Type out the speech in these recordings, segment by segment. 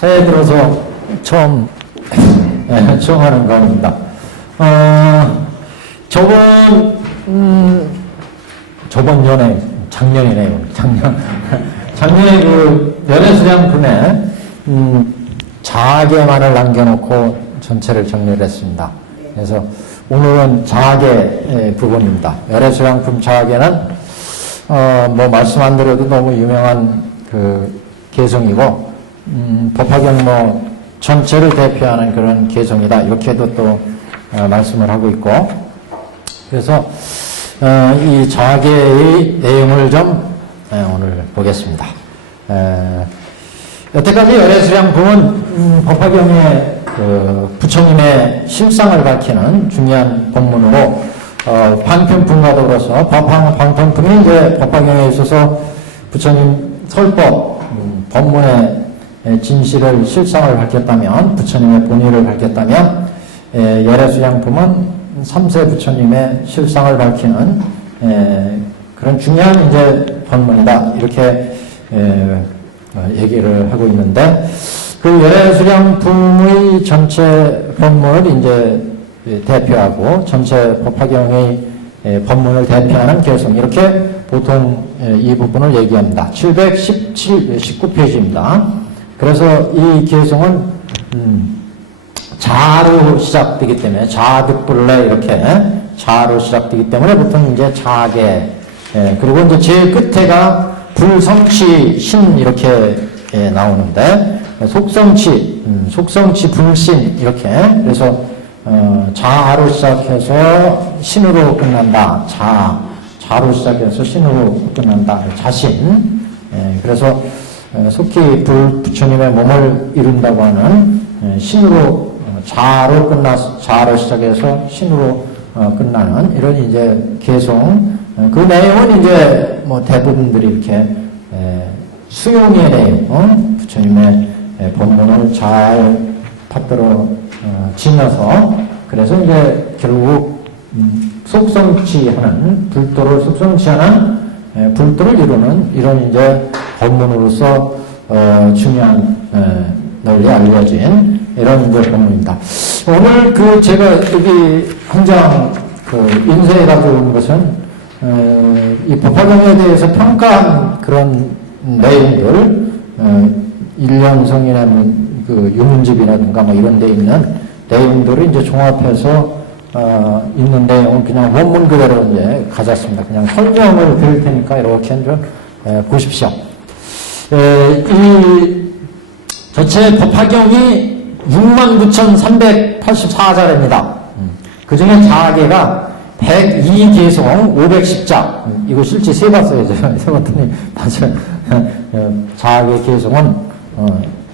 새해 들어서 처음 하는 강의입니다. 작년이네요. 작년에 그 열애수량품에 자아계만을 남겨놓고 전체를 정리를 했습니다. 그래서 오늘은 자아계 부분입니다. 열애수량품 자아계는 뭐 말씀 안 드려도 너무 유명한 그 개성이고 법화경로 전체를 대표하는 그런 개성이다. 이렇게도 또 말씀을 하고 있고, 그래서 이 자아계의 내용을 좀 오늘 보겠습니다. 여태까지 열애수량품은 법화경의 그 부처님의 실상을 밝히는 중요한 법문으로 방편품과 더불어서 방편품이 이제 법화경에 있어서 부처님 설법 법문의 진실을 실상을 밝혔다면, 부처님의 본의를 밝혔다면, 열애수량품은 3세 부처님의 실상을 밝히는 그런 중요한 이제 법문이다. 이렇게 얘기를 하고 있는데, 그 열애수량품의 전체 법문을 이제 대표하고 전체 법화경의 법문을 대표하는 개성, 이렇게 보통 이 부분을 얘기합니다. 19페이지입니다. 그래서 이 개성은 자로 시작되기 때문에, 자득불래 이렇게 자로 시작되기 때문에 보통 이제 자계, 그리고 이제 제일 끝에가 불성치 신 이렇게 나오는데, 속성치 불신 이렇게, 그래서 자로 시작해서 신으로 끝난다. 자로 시작해서 신으로 끝난다. 자신. 그래서 속히 부처님의 몸을 이룬다고 하는 신으로, 자로 시작해서 신으로 끝나는 이런 이제 개성. 그 내용은 이제 뭐 대부분들이 이렇게 수용의 내용, 부처님의 법문을 잘 받들어 지녀서, 그래서 이제 결국 속성치하는, 불도를 속성치하는 불도를 이루는 이런 이제 법문으로서 중요한 널리 알려진 이런 이제 법문입니다. 오늘 그 제가 여기 한 장 그 인쇄해 가져온 것은 이 법화경에 대해서 평가한 그런 내용들, 일련성이나 그 유문집이라든가 뭐 이런 데 있는 내용들을 이제 종합해서 있는 내용은 그냥 원문 그대로 이제 가졌습니다. 그냥 설명을 드릴 테니까 이렇게 좀 보십시오. 이 전체 법화경이 69,384자입니다. 그 중에 자아계가 102개성 510자. 이거 실제 세봤어요. 제가 세봤더니 맞아요. 자아계 개성은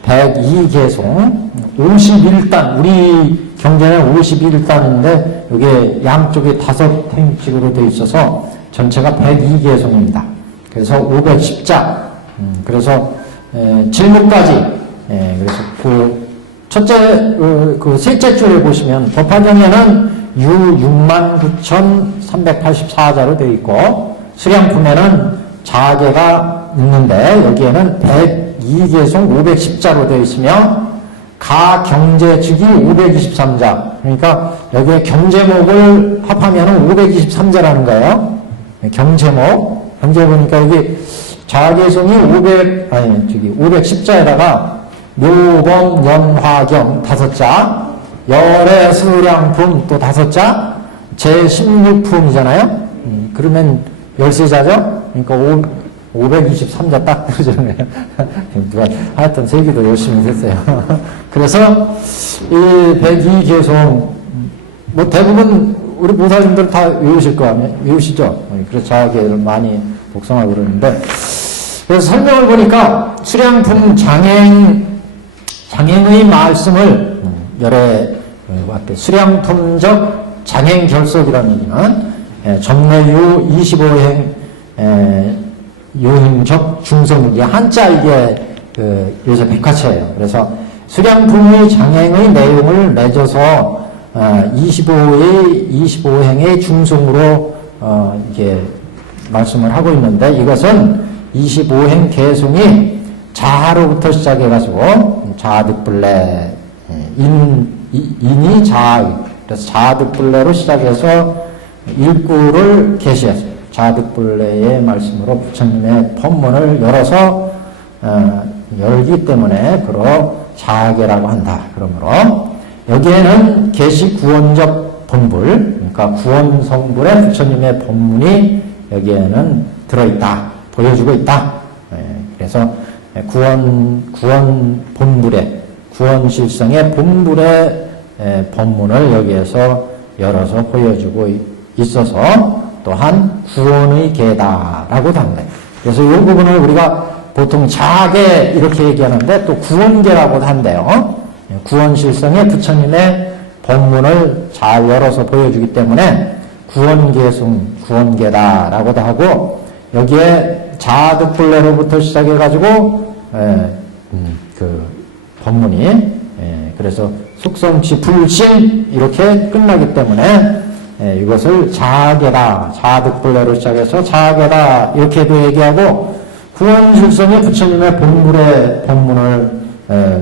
102개성 51단, 우리 경제는 51단인데 이게 양쪽에 5행씩으로 되어 있어서 전체가 102개성입니다. 그래서 510자. 그래서 제목까지, 그래서 그 첫째, 그 셋째 줄에 보시면 법화경에는 69,384자로 되어 있고, 수량품에는 자아계가 있는데 여기에는 102개성 510자로 되어 있으며 가경제축이 523자. 그러니까 여기에 경제목을 합하면 523자라는 거예요. 경제목 보니까 여기 자아계성이 510자에다가 묘범, 연화경 5자, 열애수량품 또 5자, 제16품이잖아요. 그러면 13자죠? 그러니까 523자 딱 들어주는 거예요. 누가 하여튼 세기도 열심히 했어요. 그래서 이 102개성, 뭐 대부분 우리 보살님들 다 외우실 거예요. 외우시죠? 그래서 자아계를 많이 독성하고 그러는데, 그래서 설명을 보니까 수량품 장행의 말씀을 수량품적 장행결석이라는 얘기는 전내유 25행 요행적 중성무기, 한자 이게 요새 백화체예요. 그래서 수량품의 장행의 내용을 맺어서 25행의 중성으로 이게 말씀을 하고 있는데, 이것은 25행 개송이 자아로부터 시작해가지고 자득불래, 인이 자아, 그래서 자득불래로 시작해서 일구를 계시했어요. 자득불래의 말씀으로 부처님의 법문을 열어서 열기 때문에 그로 자계라고 한다. 그러므로 여기에는 계시 구원적 본불, 그러니까 구원성불에 부처님의 법문이 여기에는 들어있다, 보여주고 있다. 그래서 구원 본불에, 구원실성의 본불의 법문을 여기에서 열어서 보여주고 있어서 또한 구원의 계다라고도 합니다. 그래서 이 부분을 우리가 보통 자계 이렇게 얘기하는데 또 구원계라고도 한대요. 구원실성의 부처님의 법문을 잘 열어서 보여주기 때문에 구원계승, 구원계다라고도 하고, 여기에 자득불래로부터 시작해가지고 그 법문이 그래서 속성치 불신 이렇게 끝나기 때문에 이것을 자계다, 자득불래로 시작해서 자계다 이렇게도 얘기하고, 구원실성의 부처님의 본불의 법문을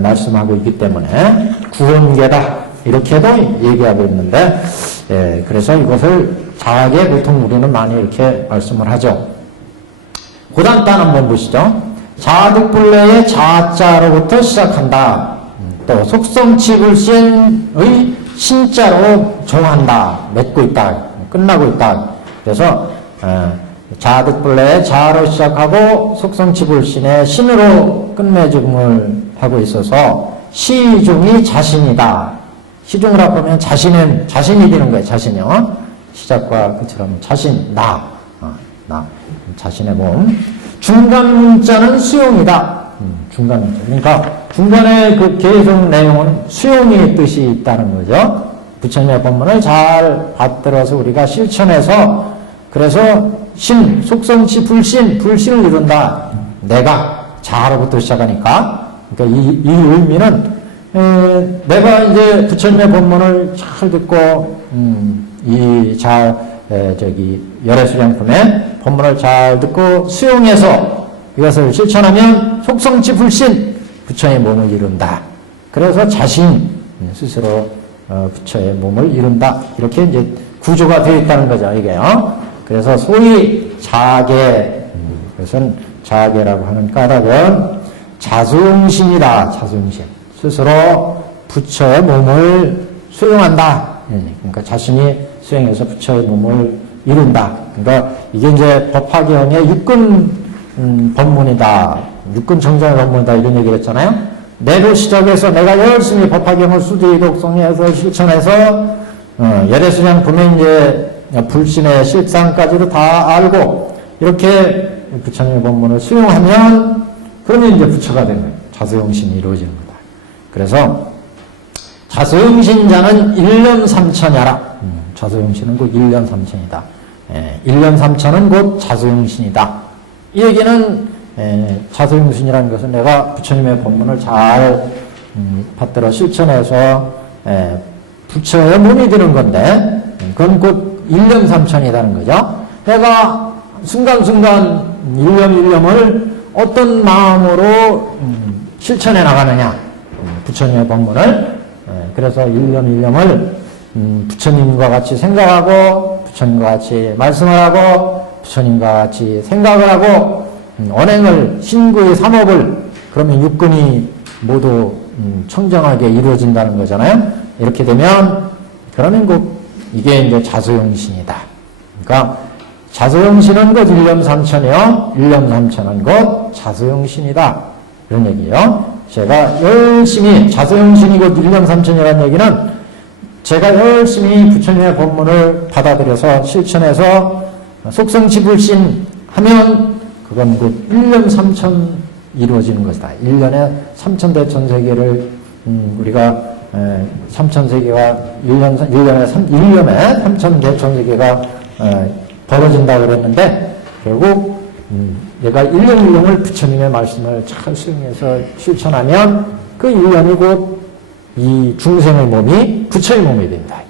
말씀하고 있기 때문에 구원계다 이렇게도 얘기하고 있는데, 그래서 이것을 자계 보통 우리는 많이 이렇게 말씀을 하죠. 그 다음 단 한번 보시죠. 자득불래의 자자로부터 시작한다. 또 속성치불신의 신자로 종한다, 맺고 있다, 끝나고 있다. 그래서 자득불래의 자로 시작하고 속성치불신의 신으로 끝맺음을 하고 있어서 시중이 자신이다. 시중이라고 하면 자신이 되는 거예요. 자신이요. 시작과 끝처럼 자신, 나, 자신의 몸. 중간 문자는 수용이다. 중간 문자. 그러니까 중간에 그 계속 내용은 수용의 뜻이 있다는 거죠. 부처님의 법문을 잘 받들어서 우리가 실천해서, 그래서 속성치 불신을 이룬다. 내가 자로부터 시작하니까. 그러니까 이 의미는 내가 이제 부처님의 법문을 잘 듣고 열애수량품의 법문을 잘 듣고 수용해서 이것을 실천하면 속성치 불신, 부처의 몸을 이룬다. 그래서 자신 스스로 부처의 몸을 이룬다. 이렇게 이제 구조가 되어 있다는 거죠, 이게요. 그래서 소위 자계, 그것은 자계라고 하는 까닭은 자수응신이다. 자수응신. 스스로 부처의 몸을 수용한다. 그러니까 자신이 수행해서 부처의 몸을 이룬다. 그러니까 이게 이제 법화경의 육근 법문이다. 육근 정정의 법문이다. 이런 얘기를 했잖아요. 내로 시작해서 내가 열심히 법화경을 수두이독 성해서 실천해서 열애수량 분명 이제 불신의 실상까지도 다 알고 이렇게 부처님의 법문을 수용하면 그러면 이제 부처가 되는 거예요. 자수응신이 이루어지는 거다. 그래서 자수응신자는 1년 3천야라. 자수응신은 곧 1년 3천이다. 1년 3천은 곧 자수응신이다. 이 얘기는 자수응신이라는 것은 내가 부처님의 법문을 잘 받들어 실천해서 부처의 몸이 되는 건데, 그건 곧 1년 3천이라는 거죠. 내가 순간순간 1년 어떤 마음으로 실천해 나가느냐. 부처님의 법문을. 그래서 1년 부처님과 같이 생각하고, 부처님과 같이 말씀을 하고, 부처님과 같이 생각을 하고, 언행을, 신구의 삼업을, 그러면 육근이 모두 청정하게 이루어진다는 거잖아요. 이렇게 되면, 그러면 곧 이게 이제 자수용신이다. 그러니까, 자수용신은 곧 1년 3천이요. 1년 3천은 곧 자수용신이다. 이런 얘기예요. 제가 열심히, 자수용신이 곧 1년 3천이라는 얘기는 제가 열심히 부처님의 법문을 받아들여서 실천해서 속성치불신 하면 그건 곧 1년 3천 이루어지는 것이다. 1년에 3천대천세계를 우리가 3천세계가 1년에 3천대천세계가 벌어진다고 그랬는데 결국 내가 1년을 부처님의 말씀을 잘 수용해서 실천하면 그 1년이 곧 이 중생의 몸이 부처의 몸이 된다.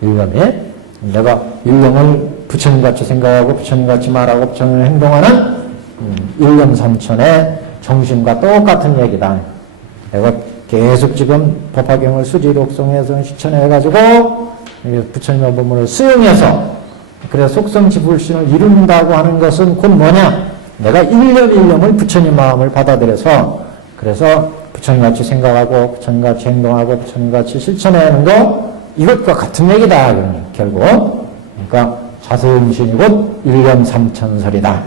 1년에 내가 1년을 부처님같이 생각하고 부처님같이 말하고 부처님을 행동하는 1년 3천의 정신과 똑같은 얘기다. 내가 계속 지금 법화경을 수지독성해서 실천해가지고 부처님의 법문을 수용해서 그래서 속성지불신을 이룬다고 하는 것은 곧 뭐냐? 내가 일념일념을 부처님 마음을 받아들여서 그래서 부처님같이 생각하고 부처님같이 행동하고 부처님같이 실천하는 거 이것과 같은 얘기다. 결국 그러니까 자서용신이 곧 일념삼천설이다.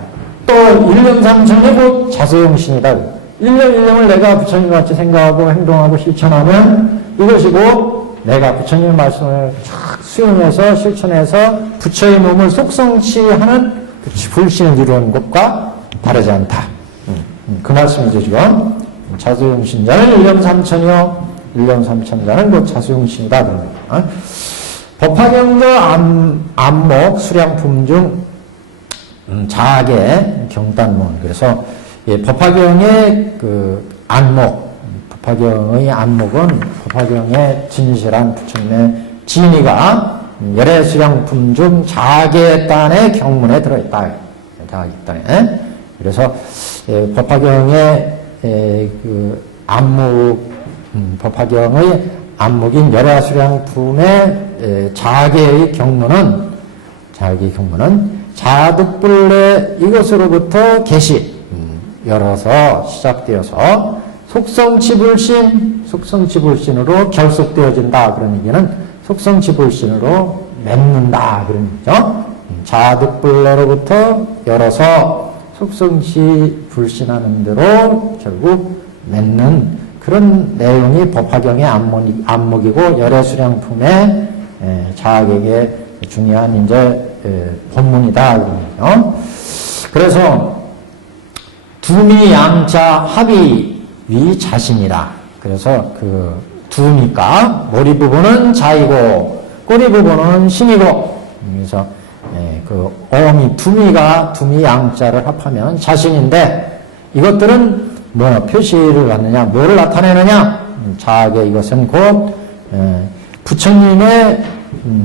또 일념삼천이 곧 자서용신이다. 일념일념을 내가 부처님같이 생각하고 행동하고 실천하면 이것이 곧 내가 부처님의 말씀을 쫙 수용해서 실천해서 부처의 몸을 속성치하는 불신을 이루는 것과 다르지 않다. 그 말씀이죠 지금. 자수용신자는 일념삼천이요 일념삼천자는 곧 자수용신이다. 그럽니다. 법화경과 안목 수량품 중 자계 경단문. 그래서 법화경의 그 안목, 법화경의 안목은 법화경의 진실한 부처님의 진의가 열애 수량품 중 자계단의 경문에 들어있다. 자계단에. 그래서 법화경의 그 안목, 법화경의 안목인 열애 수량품의 자계의 경문은 자득불례 이것으로부터 계시 열어서 시작되어서 속성지불신으로 결속되어진다. 그런 얘기는 속성지불신으로 맺는다. 그런 얘기죠. 자득불례로부터 열어서 속성지불신하는 대로 결국 맺는 그런 내용이 법화경의 안목이고 열애수량품의 자학에게 중요한 이제 본문이다. 그래서 두미 양자 합이 위 자신이라. 그래서 그 두니까 머리 부분은 자이고 꼬리 부분은 신이고. 그래서 그 어미 두미 양자를 합하면 자신인데 이것들은 뭐 표시를 갖느냐, 뭐를 나타내느냐? 자학의 이것은 곧 부처님의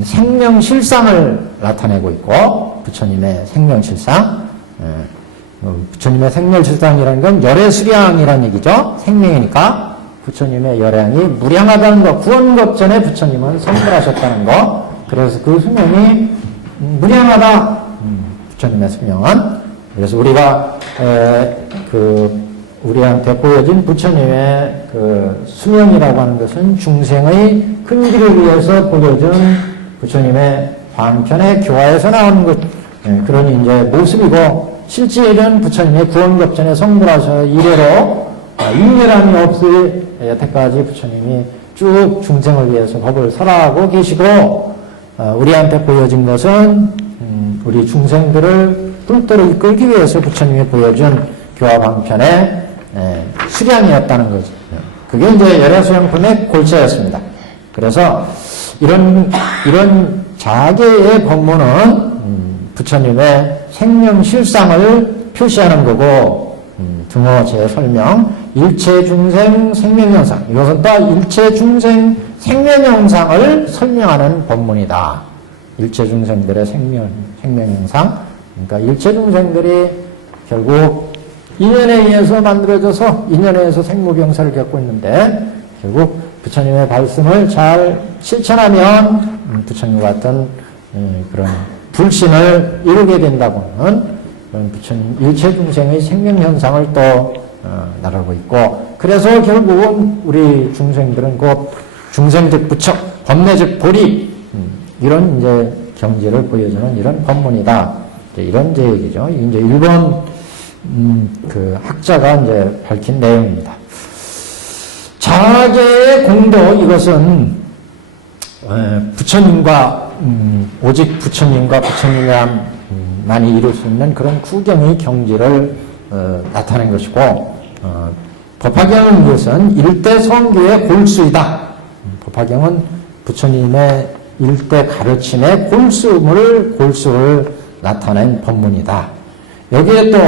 생명실상을 나타내고 있고 부처님의 생명실상. 부처님의 생명실상이라는 건 열애수량이라는 얘기죠. 생명이니까 부처님의 열애량이 무량하다는 거, 구원급전에 부처님은 선물하셨다는 거. 그래서 그 수명이 무량하다. 부처님의 수명은. 그래서 우리가 우리한테 보여진 부처님의 그 수명이라고 하는 것은 중생의 큰 길을 위해서 보여준 부처님의 방편의 교화에서 나오는 것, 그런 이제 모습이고, 실질은 부처님의 구원급전에 성불하셔 이래로 인멸함이 없을 여태까지 부처님이 쭉 중생을 위해서 법을 설하고 계시고, 우리한테 보여진 것은 우리 중생들을 뚫도록 이끌기 위해서 부처님이 보여준 교화 방편의 수량이었다는 거죠. 그게 이제 열애수량품의 골자였습니다. 그래서 이런 자계의 법문은 부처님의 생명실상을 표시하는 거고, 등어제 설명, 일체중생 생명현상. 이것은 또 일체중생 생명현상을 설명하는 법문이다. 일체중생들의 생명현상. 그러니까 일체중생들이 결국 인연에 의해서 만들어져서 인연에 의해서 생무경사를 겪고 있는데 결국 부처님의 말씀을 잘 실천하면 부처님과 같은 그런 불신을 이루게 된다고는 그런 부처님 일체중생의 생명현상을 또 나르고 있고, 그래서 결국은 우리 중생들은 곧 중생즉 부처, 법내즉 보리, 이런 이제 경지를 보여주는 이런 법문이다. 이런 이제 얘기죠. 이제 일본 그 학자가 이제 밝힌 내용입니다. 자계의 공도, 이것은 부처님과 오직 부처님과 부처님만이 이룰 수 있는 그런 구경의 경지를 나타낸 것이고, 법화경은 이것은 일대 성교의 골수이다. 법화경은 부처님의 일대 가르침의 골수를 나타낸 법문이다. 여기에 또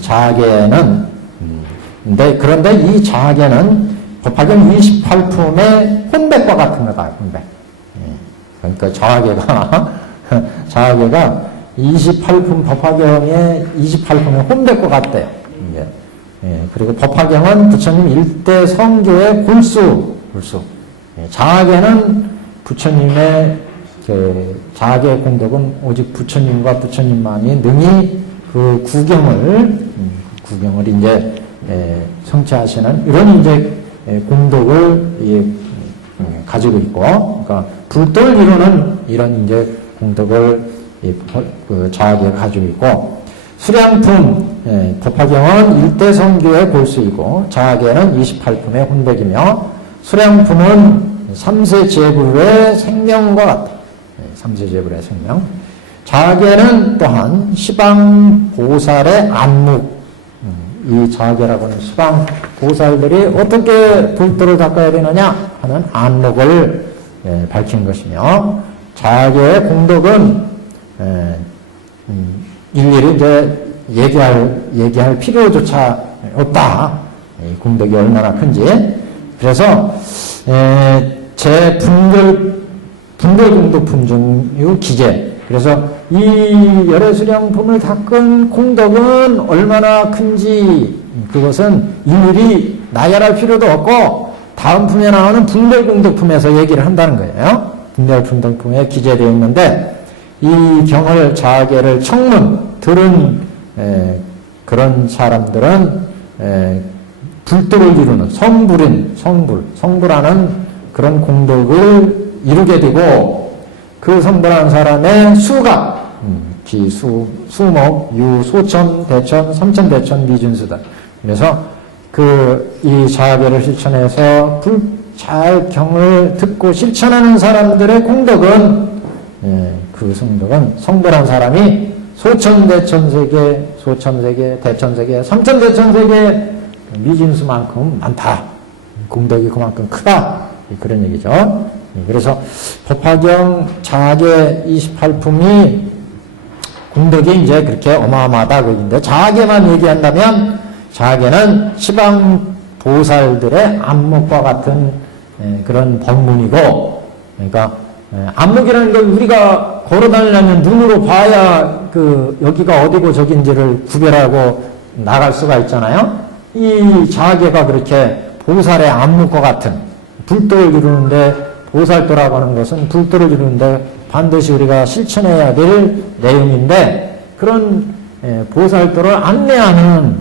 자계는 그런데 이 자계는 법화경 28품의 혼백과 같은 거다. 혼백. 그러니까 자계가 28품 법화경의 28품의 혼백과 같대요. 그리고 법화경은 부처님 일대 성교의 골수. 자학에는 부처님의 자학의 공덕은 오직 부처님과 부처님만이 능히 그 구경을 이제 성취하시는 이런 이제 공덕을 가지고 있고, 그러니까 불도를 이루는 이런 이제 공덕을 그 자학에 가지고 있고, 수량품 법화경은 일대 성교의 골수이고 자학에는 28품의 혼백이며 수량품은 삼세제불의 생명과 같다. 삼세제불의 생명. 자학에는 또한 시방보살의 안목, 이 자학이라고 하는 시방보살들이 어떻게 불도를 닦아야 되느냐 하는 안목을 밝힌 것이며, 자학의 공덕은 일일이 이제 얘기할 필요조차 없다. 이 공덕이 얼마나 큰지. 그래서 제 분별공덕품 중의 기재. 그래서 이 열애수량품을 닦은 공덕은 얼마나 큰지 그것은 일일이 나열할 필요도 없고 다음 품에 나오는 분별공덕품에서 얘기를 한다는 거예요. 분별공덕품에 기재되어 있는데, 이 경을 자계를 들은 그런 사람들은 불도를 이루는 성불하는 그런 공덕을 이루게 되고, 그 성불한 사람의 수가 수목, 유, 소천, 대천, 삼천대천, 미준수다. 그래서 이 자계를 실천해서 잘 경을 듣고 실천하는 사람들의 공덕은, 그 성덕은 성불한 사람이 소천대천세계, 대천세계, 삼천대천세계 미진수만큼 많다. 공덕이 그만큼 크다. 그런 얘기죠. 그래서 법화경 자계 28품이 공덕이 이제 그렇게 어마어마하다 그 얘기인데, 자계만 얘기한다면 자계는 시방보살들의 안목과 같은 그런 법문이고, 그러니까 안목이라는 건 우리가 걸어다니려면 눈으로 봐야 여기가 어디고 저긴지를 구별하고 나갈 수가 있잖아요. 이 자계가 그렇게 보살의 안목과 같은 불도를 이루는데, 보살도라고 하는 것은 불도를 이루는데 반드시 우리가 실천해야 될 내용인데, 그런 보살도를 안내하는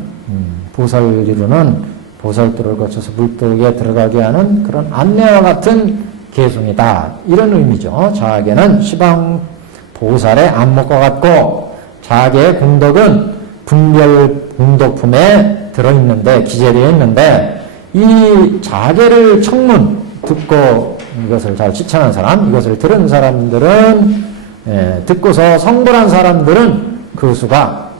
보살을 이루는 보살도를 거쳐서 불도에 들어가게 하는 그런 안내와 같은 개송이다. 이런 의미죠. 자계는 시방 보살의 안목과 같고, 자계의 공덕은 분별 공덕품에 들어있는데, 기재되어 있는데, 이 자계를 듣고 이것을 잘 실천한 사람, 이것을 들은 사람들은, 듣고서 성불한 사람들은 그 수가,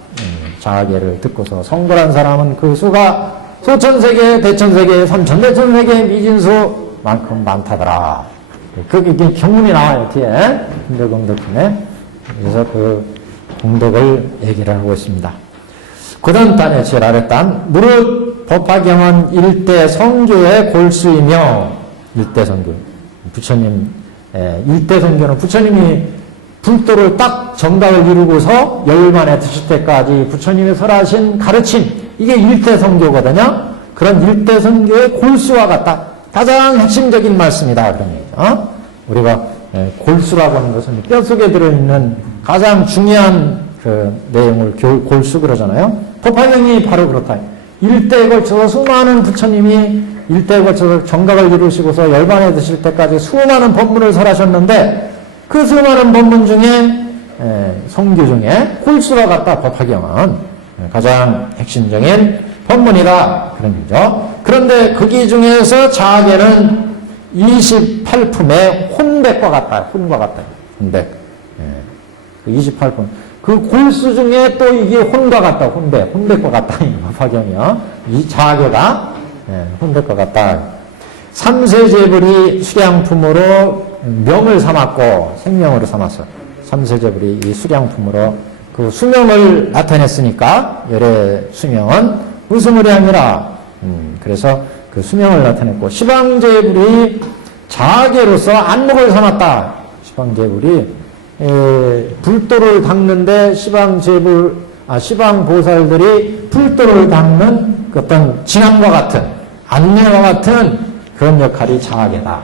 자계를 듣고서 성불한 사람은 그 수가 소천세계, 대천세계, 삼천대천세계, 미진수만큼 많다더라. 그게 경문이 나와요, 뒤에. 분별공덕품에. 그래서 그 공덕을 얘기를 하고 있습니다. 고단 단에 제일 아랫단, 무릇 법화경은 일대 성교의 골수이며, 일대 성교. 부처님, 일대 성교는 부처님이 불도를 딱 정각을 이루고서 열만에 드실 때까지 부처님이 설하신 가르침, 이게 일대 성교거든요. 그런 일대 성교의 골수와 같다. 가장 핵심적인 말씀이다. 그런 얘기죠. 우리가 골수라고 하는 것은 뼛속에 들어있는 가장 중요한 그 내용을 골수 그러잖아요. 법화경이 바로 그렇다. 일대에 걸쳐서 수많은 부처님이 일대에 걸쳐서 정각을 이루시고서 열반에 드실 때까지 수많은 법문을 설하셨는데, 그 수많은 법문 중에 성교 중에 골수와 같다. 법화경은 가장 핵심적인 법문이다. 그런 얘기죠. 그런데 거기 중에서 자계는 28품의 혼백과 같다. 혼과 같다. 혼백. 28품. 그 골수 중에 또 이게 혼과 같다. 혼백과 같다. 이 법화경이요. 이 자계가 혼백과 같다. 삼세제불이 수량품으로 명을 삼았고 생명으로 삼았어. 삼세제불이 이 수량품으로 그 수명을 나타냈으니까 열의 수명은 무수무량이라. 그래서 그 수명을 나타냈고, 시방제불이 자계로서 안목을 삼았다. 시방제불이 불도를 닦는데 시방제불 시방 보살들이 불도를 닦는 어떤 징함과 같은 안내와 같은 그런 역할이 자하계다.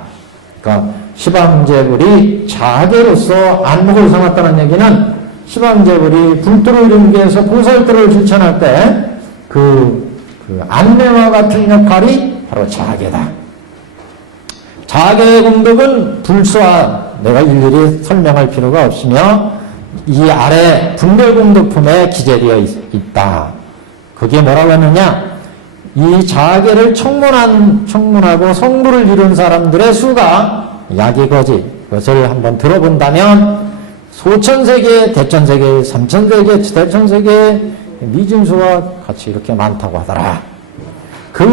그러니까 시방제불이 자하계로서 안목을 삼았다는 얘기는 시방제불이 불도를 이루기 위해서 보살들을 실천할 때 그 안내와 같은 역할이 바로 자하계다. 자하계의 공덕은 불수와 내가 일일이 설명할 필요가 없으며 이 아래 분별공덕품에 기재되어 있다. 그게 뭐라고 했느냐? 이 자하계를 청문하고 성불을 이룬 사람들의 수가 약이거지. 그것을 한번 들어본다면 소천세계, 대천세계, 삼천세계, 대천세계 미진수와 같이 이렇게 많다고 하더라. 그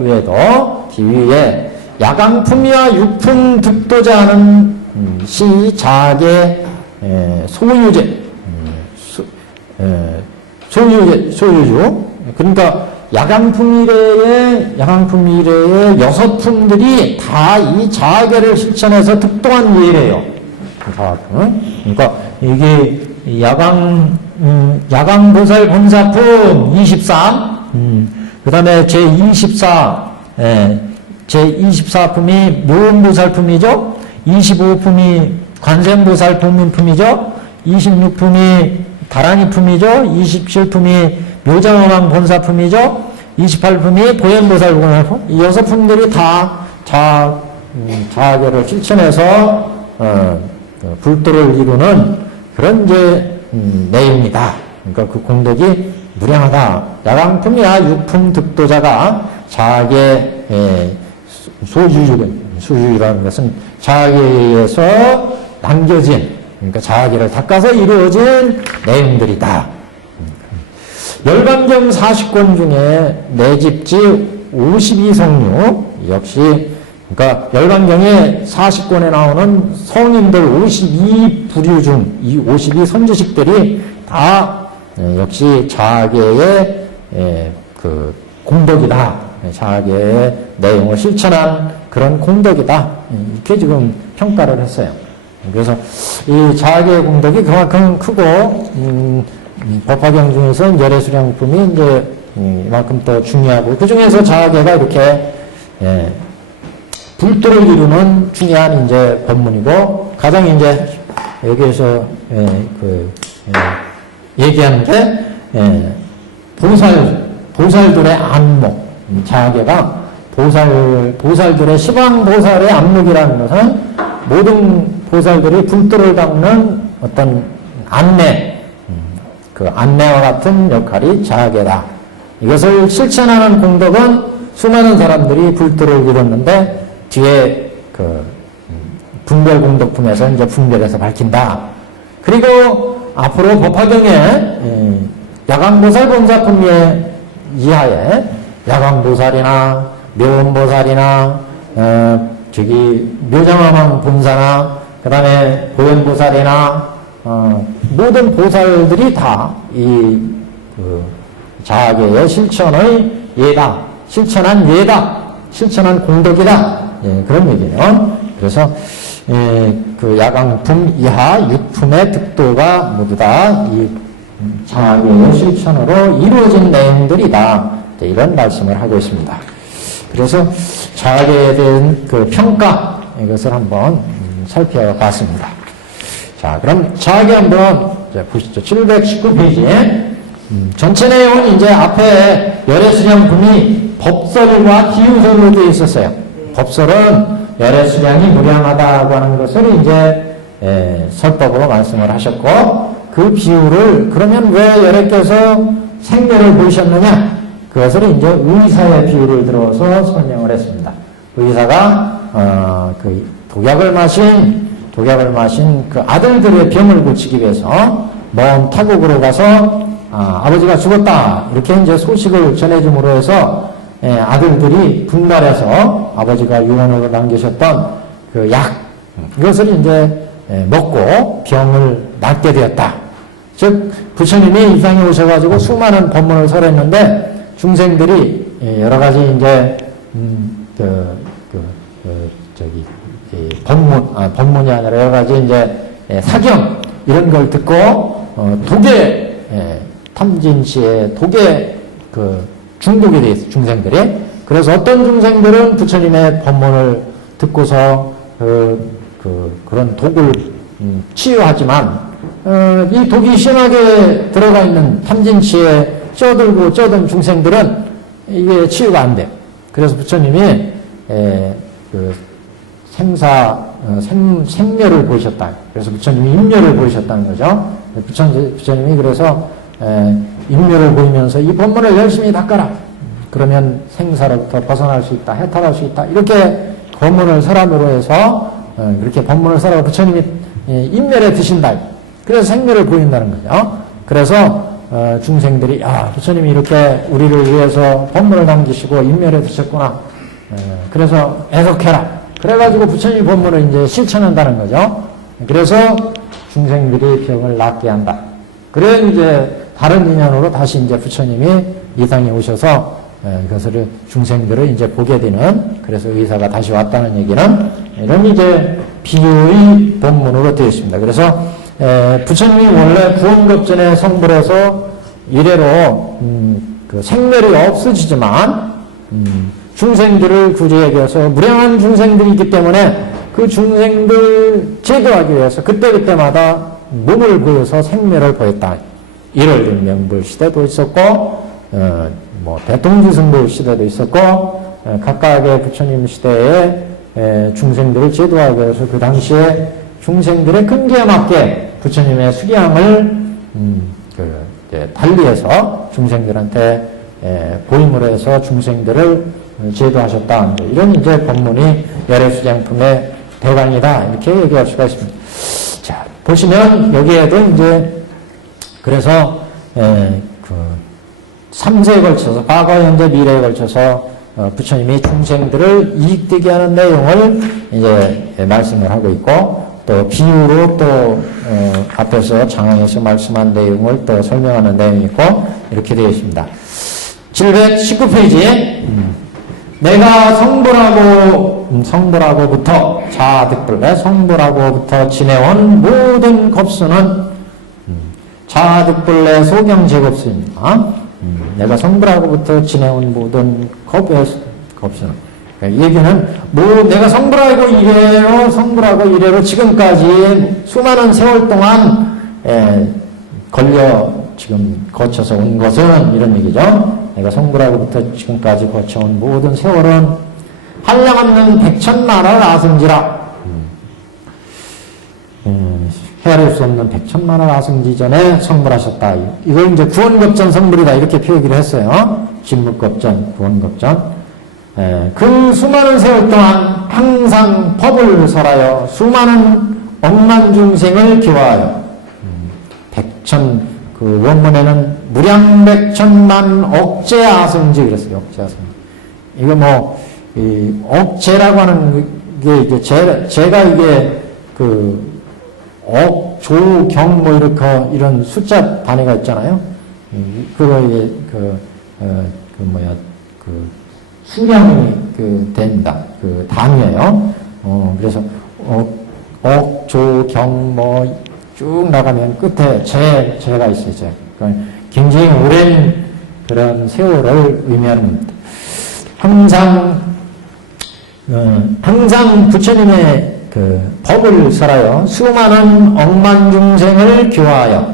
외에도 뒤위에 야광품이와 육품 득도자는 시 자하계 소유주. 그러니까 야광품 이래의 6품들이 다 이 자하계를 실천해서 득도한 예래요. 그러니까 이게 야광보살 본사품 23, 그 다음에 제24품이 묘음보살품이죠. 25품이 관세음보살품이죠. 26품이 다라니품이죠. 27품이 묘장엄한 본사품이죠. 28품이 보현보살품이고 이 6품들이 다 자하계를 실천해서 불도를 이루는 그런 이제 내입니다. 그러니까 그 공덕이 무량하다. 야광품이야 육품 득도자가 자하계 수유라는 것은 자하계에 의해서 남겨진, 그러니까 자하계를 닦아서 이루어진 내용들이다. 열반경 40권 중에 내집지 52성류 역시 그러니까 열반경에 40권에 나오는 성인들 52부류 중 이 52선지식들이 다 역시 자하계의 그 공덕이다. 자하계의 내용을 실천한 그런 공덕이다. 이렇게 지금 평가를 했어요. 그래서 이 자하계의 공덕이 그만큼 크고 법화경 중에서 열애수량품이 이제 이만큼 더 중요하고 그 중에서 자하계가 이렇게 불도를 이루는 중요한 이제 법문이고 가장 이제 여기에서 얘기하는 게 보살들의 안목, 자하계가 보살들의 시방보살의 안목이라는 것은 모든 보살들이 불도를 닦는 어떤 안내, 그 안내와 같은 역할이 자하계다. 이것을 실천하는 공덕은 수많은 사람들이 불도를 이뤘는데 뒤에 그 분별공덕품에서 이제 분별해서 밝힌다. 그리고 앞으로 법화경에 야광보살 본사품 이하에 야광보살이나 묘음보살이나 묘장엄한 본사나 그 다음에 보현보살이나 모든 보살들이 다 이 자하계의 실천의 예다. 실천한 예다. 실천한 공덕이다. 그런 얘기예요. 그래서 그 야광품 이하 육품의 득도가 모두 다 이 자하계의 실천으로 이루어진 내용들이다. 이런 말씀을 하고 있습니다. 그래서 자하계에 대한 그 평가 이것을 한번 살펴봤습니다. 자, 그럼 자하계 한번 보시죠. 719페이지에 전체 내용은 이제 앞에 열애수량품이 법설과 기유설로 되어 있었어요. 법설은 열애수량이 무량하다고 하는 것을 이제 설법으로 말씀을 하셨고 그 비유를 그러면 왜 열애께서 생멸을 보이셨느냐? 그것을 이제 의사의 비유를 들어서 설명을 했습니다. 의사가 그 독약을 마신 그 아들들의 병을 고치기 위해서 먼 타국으로 가서 아버지가 죽었다 이렇게 이제 소식을 전해줌으로 해서 아들들이 분발해서 아버지가 유언으로 남기셨던 그 약 이것을 이제 먹고 병을 낫게 되었다. 즉 부처님이 이 땅에 오셔가지고 수많은 법문을 설했는데 중생들이 여러 가지 이제 법문이 아니라 여러 가지 이제 사경 이런 걸 듣고 독에 탐진치의 독에 중독이 돼 있어, 중생들이. 그래서 어떤 중생들은 부처님의 법문을 듣고서 그런 독을 치유하지만, 이 독이 심하게 들어가 있는 탐진치에 쪄든 중생들은 이게 치유가 안 돼요. 그래서 부처님이 생멸을 보이셨다. 그래서 부처님이 인멸을 보이셨다는 거죠. 부처님이 그래서 인멸을 보이면서 이 법문을 열심히 닦아라. 그러면 생사로부터 벗어날 수 있다. 해탈할 수 있다. 이렇게 법문을 설함으로 해서 그렇게 법문을 설하고 부처님이 인멸에 드신다. 그래서 생멸을 보인다는 거죠. 그래서 중생들이 부처님이 이렇게 우리를 위해서 법문을 남기시고 인멸에 드셨구나. 그래서 애석해라. 그래가지고 부처님 법문을 이제 실천한다는 거죠. 그래서 중생들이 병을 낫게 한다. 그래 이제 다른 인연으로 다시 이제 부처님이 이 땅에 오셔서 그것을 중생들을 이제 보게 되는, 그래서 의사가 다시 왔다는 얘기는 이런 이제 비유의 본문으로 되어 있습니다. 그래서 부처님이 원래 구원급전에 성불해서 이래로 생멸이 없어지지만 중생들을 구제하기 위해서 무량한 중생들이 있기 때문에 그 중생들 제도하기 위해서 그때그때마다 몸을 보여서 생멸을 보였다. 1월 명불 시대도 있었고 대통지승불 시대도 있었고 각각의 부처님 시대에 중생들을 제도하기 위해서 그 당시에 중생들의 근기에 맞게 부처님의 수량을 달리해서 중생들한테 보임을 해서 중생들을 제도하셨다. 이런 이제 법문이 열애수장품의 대강이다. 이렇게 얘기할 수가 있습니다. 자, 보시면 여기에도 이제 그래서 3세에 걸쳐서 과거, 현재, 미래에 걸쳐서 부처님이 중생들을 이익되게 하는 내용을 이제 말씀을 하고 있고, 또 비유로 또 앞에서 장황에서 말씀한 내용을 또 설명하는 내용이 있고 이렇게 되어 있습니다. 719페이지에 내가 성불하고부터 자득불래 성불하고부터 지내온 모든 겁수는 자득불래 소경제겁수입니다. 내가 성불하고부터 지내온 모든 겁수는, 이 얘기는 내가 성불하고 이래로 지금까지 수많은 세월 동안 지금 거쳐서 온 것은 이런 얘기죠. 내가 성불하고부터 지금까지 거쳐온 모든 세월은 한량없는 백천만을 아승지라. 헤아릴 수 없는 백천만을 아승지 전에 성불하셨다. 이걸 이제 구원급전 성불이다 이렇게 표기를 했어요. 진묵급전, 구원급전. 그 수많은 세월 동안 항상 법을 설하여 수많은 억만 중생을 기화하여 그 원문에는 무량백천만 억제 아승지 그랬어요. 억제 아승지. 이거 이 억제라고 하는 게 이게 제가 이게 조, 경 이렇게 이런 숫자 단위가 있잖아요. 그거에 수량이 됩니다. 단위예요. 그래서 조, 경 쭉 나가면 끝에 제가 있어요. 그러니까 굉장히 오랜 그런 세월을 의미하는 겁니다. 항상 부처님의 법을 설하여 수많은 억만 중생을 교화하여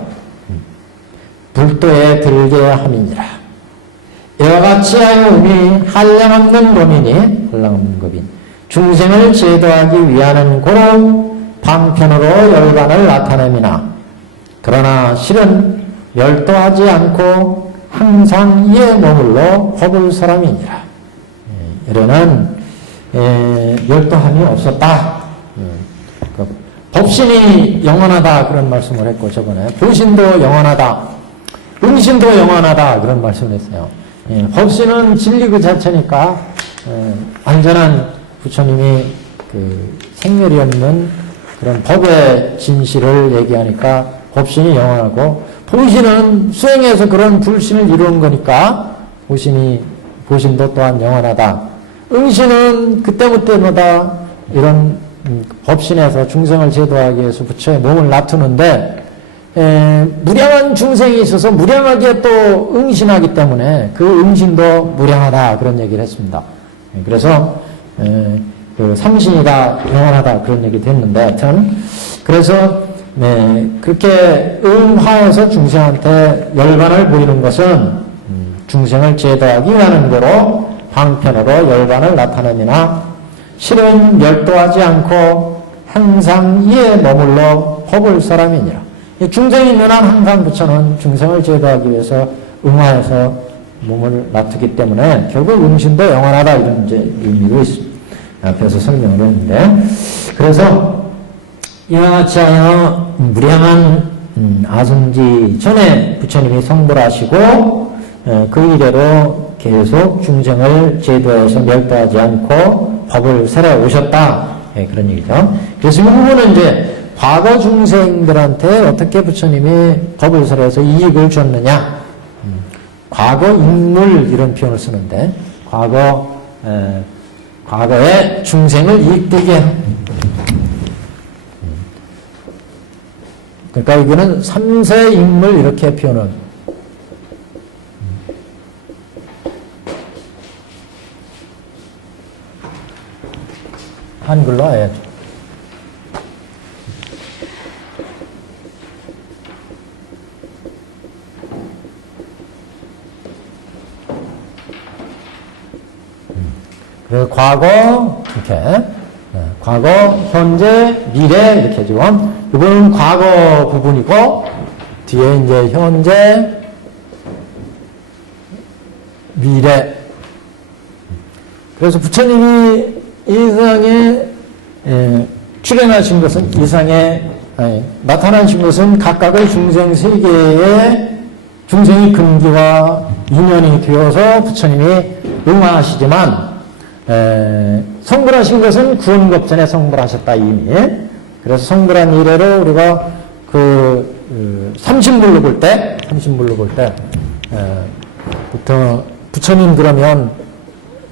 불도에 들게 함이니라. 이와 같이 하여 음이 한량없는 법인 중생을 제도하기 위하는 고로 방편으로 열반을 나타냅니다. 그러나 실은 열도하지 않고 항상 이에 머물러 법을 설함이니라. 이래는 열도함이 없었다. 법신이 영원하다 그런 말씀을 했고, 저번에 보신도 영원하다, 응신도 영원하다 그런 말씀을 했어요. 법신은 진리 그 자체니까 완전한 부처님이 생멸이 없는 그런 법의 진실을 얘기하니까 법신이 영원하고, 보신은 수행해서 그런 불신을 이루는 거니까 보신도 또한 영원하다. 응신은 그때마다 이런 법신에서 중생을 제도하기 위해서 부처의 몸을 놔두는데 무량한 중생이 있어서 무량하게 또 응신하기 때문에 그 응신도 무량하다 그런 얘기를 했습니다. 그래서 그 삼신이다 영원하다 그런 얘기도 했는데 하여튼 그래서 그렇게 응화해서 중생한테 열반을 보이는 것은 중생을 제도하기 위한 거로 방편으로 열반을 나타내미나 실은 열도하지 않고 항상 이에 머물러 법을 사람이니라. 중생이 있는 한 항상 부처는 중생을 제도하기 위해서 응화해서 몸을 놔두기 때문에 결국 응신도 영원하다 이런 이제 의미도 있습니다. 앞에서 설명을 했는데 그래서 이와 같이 하여 무량한 아승지 전에 부처님이 성불하시고 그 이래로 계속 중생을 제도해서 멸도하지 않고 법을 세워 오셨다 그런 얘기죠. 그래서 이 부분은 이제 과거 중생들한테 어떻게 부처님이 법을 설해서 이익을 줬느냐 과거 인물 이런 표현을 쓰는데 과거에 중생을 이익되게 그러니까 이거는 3세 인물 이렇게 표현을 한글로 해야죠. 그래서 과거 이렇게 과거, 현재, 미래 이렇게 지금 이거는 과거 부분이고 뒤에 이제 현재, 미래. 그래서 부처님이 이 세상에 출현하신 것은 이 세상에 나타나신 것은 각각의 중생 세계에 중생의 근기와 인연이 되어서 부처님이 응화하시지만 성불하신 것은 구원급전에 성불하셨다 이미. 그래서 성불한 이래로 우리가 삼신불로 볼 때 보통 부처님 그러면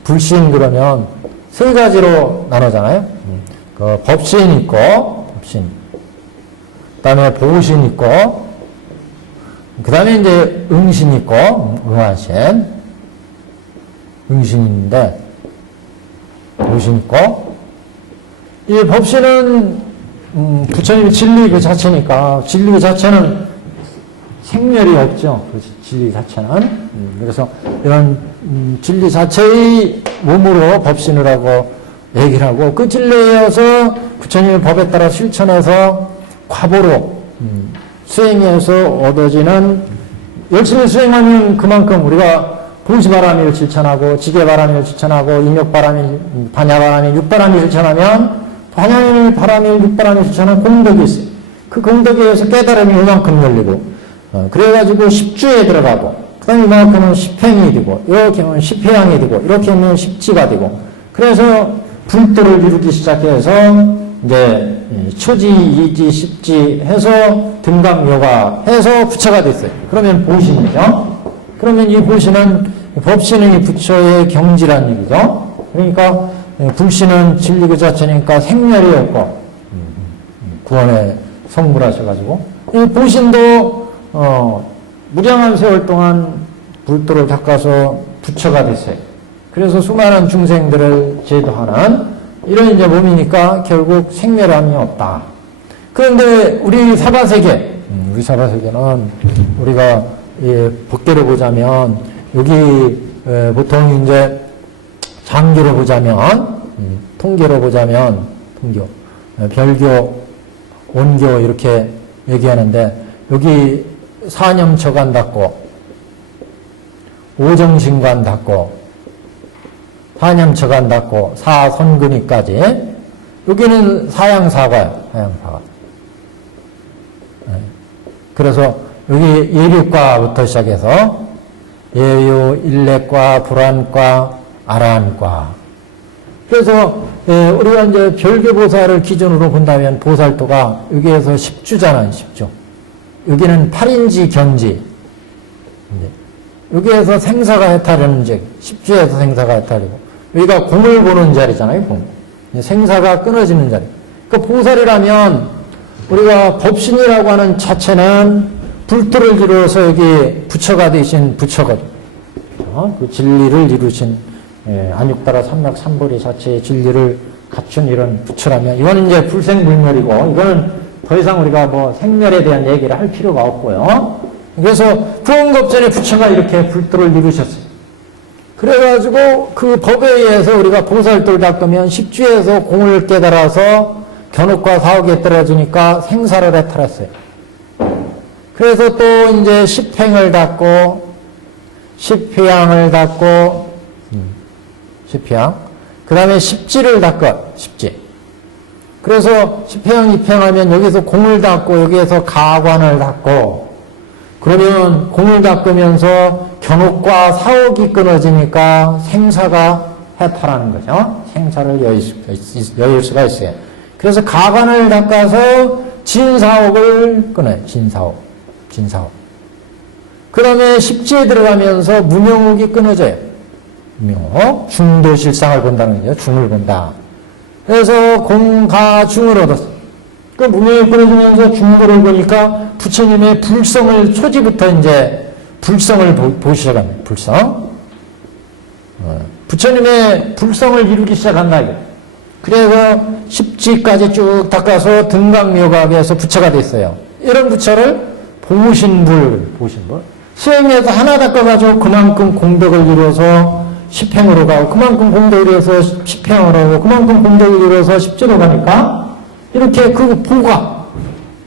불신 그러면 세 가지로 나누잖아요. 그 법신 있고 그다음에 보신 있고 그다음에 이제 응신 있고 응화신 응신인데 보신 있고 이 법신은 부처님의 진리 그 자체니까 진리 그 자체는 생멸이 없죠. 그 진리 자체는 그래서 이런 진리 자체의 몸으로 법신을 하고 얘기를 하고 그 진리에서 부처님의 법에 따라 실천해서 과보로 수행해서 얻어지는 열심히 수행하면 그만큼 우리가 보시바람일 실천하고 지게바람일 실천하고 인욕바람일 반야바람일 육바람일 실천하면 반야바람일 육바람일 실천하면 공덕이 있어요. 그 공덕에 의해서 깨달음이 이만큼 열리고 그래가지고 10주에 들어가고 그 다음에 이만큼은 10행이 되고 이렇게 하면 10회양이 되고 이렇게 하면 10지가 되고 그래서 불도를 이루기 시작해서 이제 초지, 이지, 십지 해서 등강요가 해서 부처가 됐어요. 그러면 보신이죠. 그러면 이 보신은 법신은 이 부처의 경지란 얘기죠. 그러니까 불신은 진리 그 자체니까 생멸이 없고 구원에 성불하셔가지고 이 보신도 무량한 세월 동안 불도를 닦아서 부처가 됐어요. 그래서 수많은 중생들을 제도하는 이런 이제 몸이니까 결국 생멸함이 없다. 그런데 우리 사바세계는 우리가 법계로 보자면 여기 보통 이제 장교로 보자면 통계로 보자면 통교, 별교, 온교 이렇게 얘기하는데 여기 사념처관 닫고 오정신관 닫고 사념처관 닫고 사선근위까지 여기는 사양사과예요. 사양사과. 그래서 여기 예류과부터 시작해서 예유, 일례과, 불안과, 아라한과. 그래서 우리가 이제 별교보살을 기준으로 본다면 보살도가 여기에서 10주잖아요. 10주. 여기는 8인지 견지. 여기에서 생사가 해탈하는 즉 10주에서 생사가 해탈이고 여기가 공을 보는 자리잖아요. 공. 생사가 끊어지는 자리. 그러니까 보살이라면 우리가 법신이라고 하는 자체는 불도를 이루어서 여기 부처가 되신 부처거든. 그 진리를 이루신 안육다라 삼맥 삼보리 자체의 진리를 갖춘 이런 부처라면 이거는 이제 불생불멸이고 이거는 더 이상 우리가 뭐 생멸에 대한 얘기를 할 필요가 없고요. 그래서 구원급전에 부처가 이렇게 불도를 이루셨어요. 그래가지고 그 법에 의해서 우리가 보살도를 닦으면 십주에서 공을 깨달아서 견옥과 사옥에 떨어지니까 생사를 해탈했어요. 그래서 또 이제 십행을 닦고 십회양을 닦고 십회양 그 다음에 십지를 닦아 십지. 그래서 십회양 입행하면 여기서 공을 닦고 여기에서 가관을 닦고 그러면 공을 닦으면서 견옥과 사옥이 끊어지니까 생사가 해탈하는 거죠. 생사를 여일 수가 있어요. 그래서 가관을 닦아서 진사옥을 끊어요. 진사옥. 그 다음에 십지에 들어가면서 무명옥이 끊어져요. 무명옥. 중도실상을 본다는 거죠. 중을 본다. 그래서 공가중을 얻었어. 그 무명이 끊어지면서 중도를 보니까 부처님의 불성을 초지부터 이제 불성을 보기 시작합니다. 불성. 부처님의 불성을 이루기 시작한다. 이거. 그래서 십지까지 쭉 닦아서 등각묘각에서 부처가 됐어요. 이런 부처를 보신불. 수행에서 하나 닦아가지고 그만큼 공덕을 이루어서 십행으로 가고 그만큼 공덕을 이루어서 십행으로 가고 그만큼 공덕을 이루어서 십지로 가니까 이렇게 그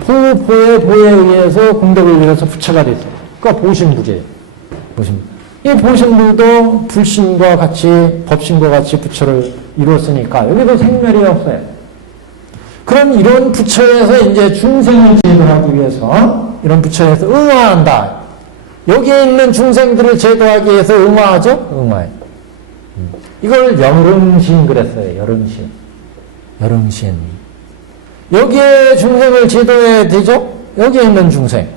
보에 의해서 공덕을 이루어서 부처가 됐어요. 그러니까 보신불이에요. 이 보신불도 불신과 같이 법신과 같이 부처를 이루었으니까 여기도 생멸이 없어요. 그럼 이런 부처에서 이제 중생을 제도하기 위해서 이런 부처에서 응화한다. 여기에 있는 중생들을 제도하기 위해서 응화하죠? 응화해. 이걸 열응신 그랬어요. 열응신. 여기에 중생을 제도해야 되죠? 여기에 있는 중생.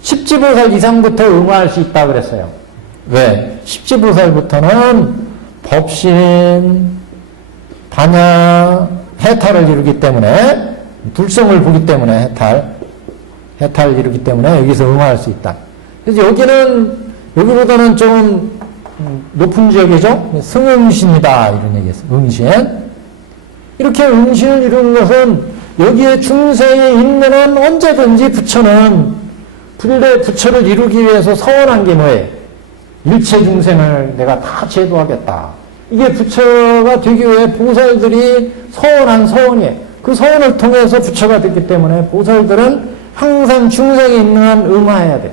십지보살 이상부터 응화할 수 있다 그랬어요. 왜? 십지보살부터는 법신, 반야, 해탈을 이루기 때문에 불성을 보기 때문에 해탈을 이루기 때문에 여기서 응화할 수 있다. 그래서 여기보다는 좀 높은 지역이죠? 승응신이다 이런 얘기했어요. 응신. 이렇게 응신을 이루는 것은 여기에 중생이 있는 한 언제든지 부처는 부처를 이루기 위해서 서원한 게 뭐예요? 일체 중생을 내가 다 제도하겠다. 이게 부처가 되기 위해 보살들이 서원한 서원이에요. 그 서원을 통해서 부처가 됐기 때문에 보살들은 항상 중생이 있는 한 응화해야 돼요.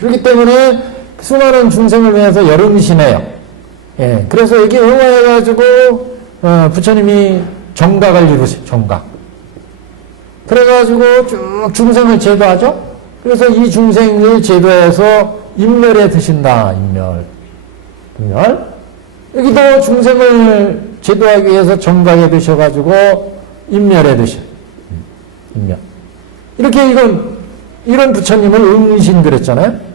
그렇기 때문에 수많은 중생을 위해서 열응신해요. 예, 그래서 여기 응화해가지고 부처님이 정각을 이루세요. 정각. 그래가지고 쭉 중생을 제도하죠. 그래서 이 중생을 제도해서 인멸에 드신다. 인멸. 여기도 중생을 제도하기 위해서 정각에 드셔가지고 인멸에 드셔. 인멸. 이렇게 이런 부처님을 응신 그랬잖아요.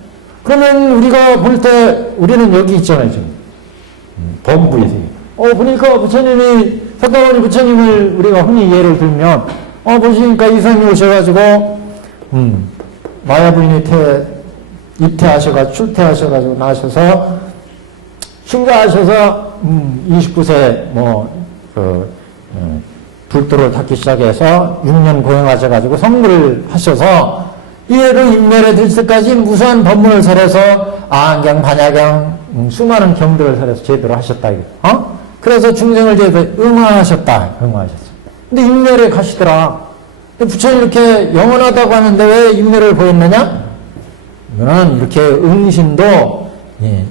그러면 우리가 볼 때 우리는 여기 있잖아요. 지금. 범부에서. 보니까 부처님이 석가모니 부처님을 우리가 흔히 예를 들면 보시니까 이상이 오셔가지고 마야부인이 입퇴하셔가지고 출퇴하셔가지고 나셔서 출가하셔서 29세 불도를 닦기 시작해서 6년 고행하셔가지고 성불을 하셔서 이해로 인멸에 들 때까지 무수한 법문을 설해서 아항경, 반야경 수많은 경들을 설해서 제도를 하셨다. 그래서 중생을 제도 응화하셨다. 근데 인멸에 가시더라. 부처님 이렇게 영원하다고 하는데 왜 인멸을 보였느냐? 이거는 이렇게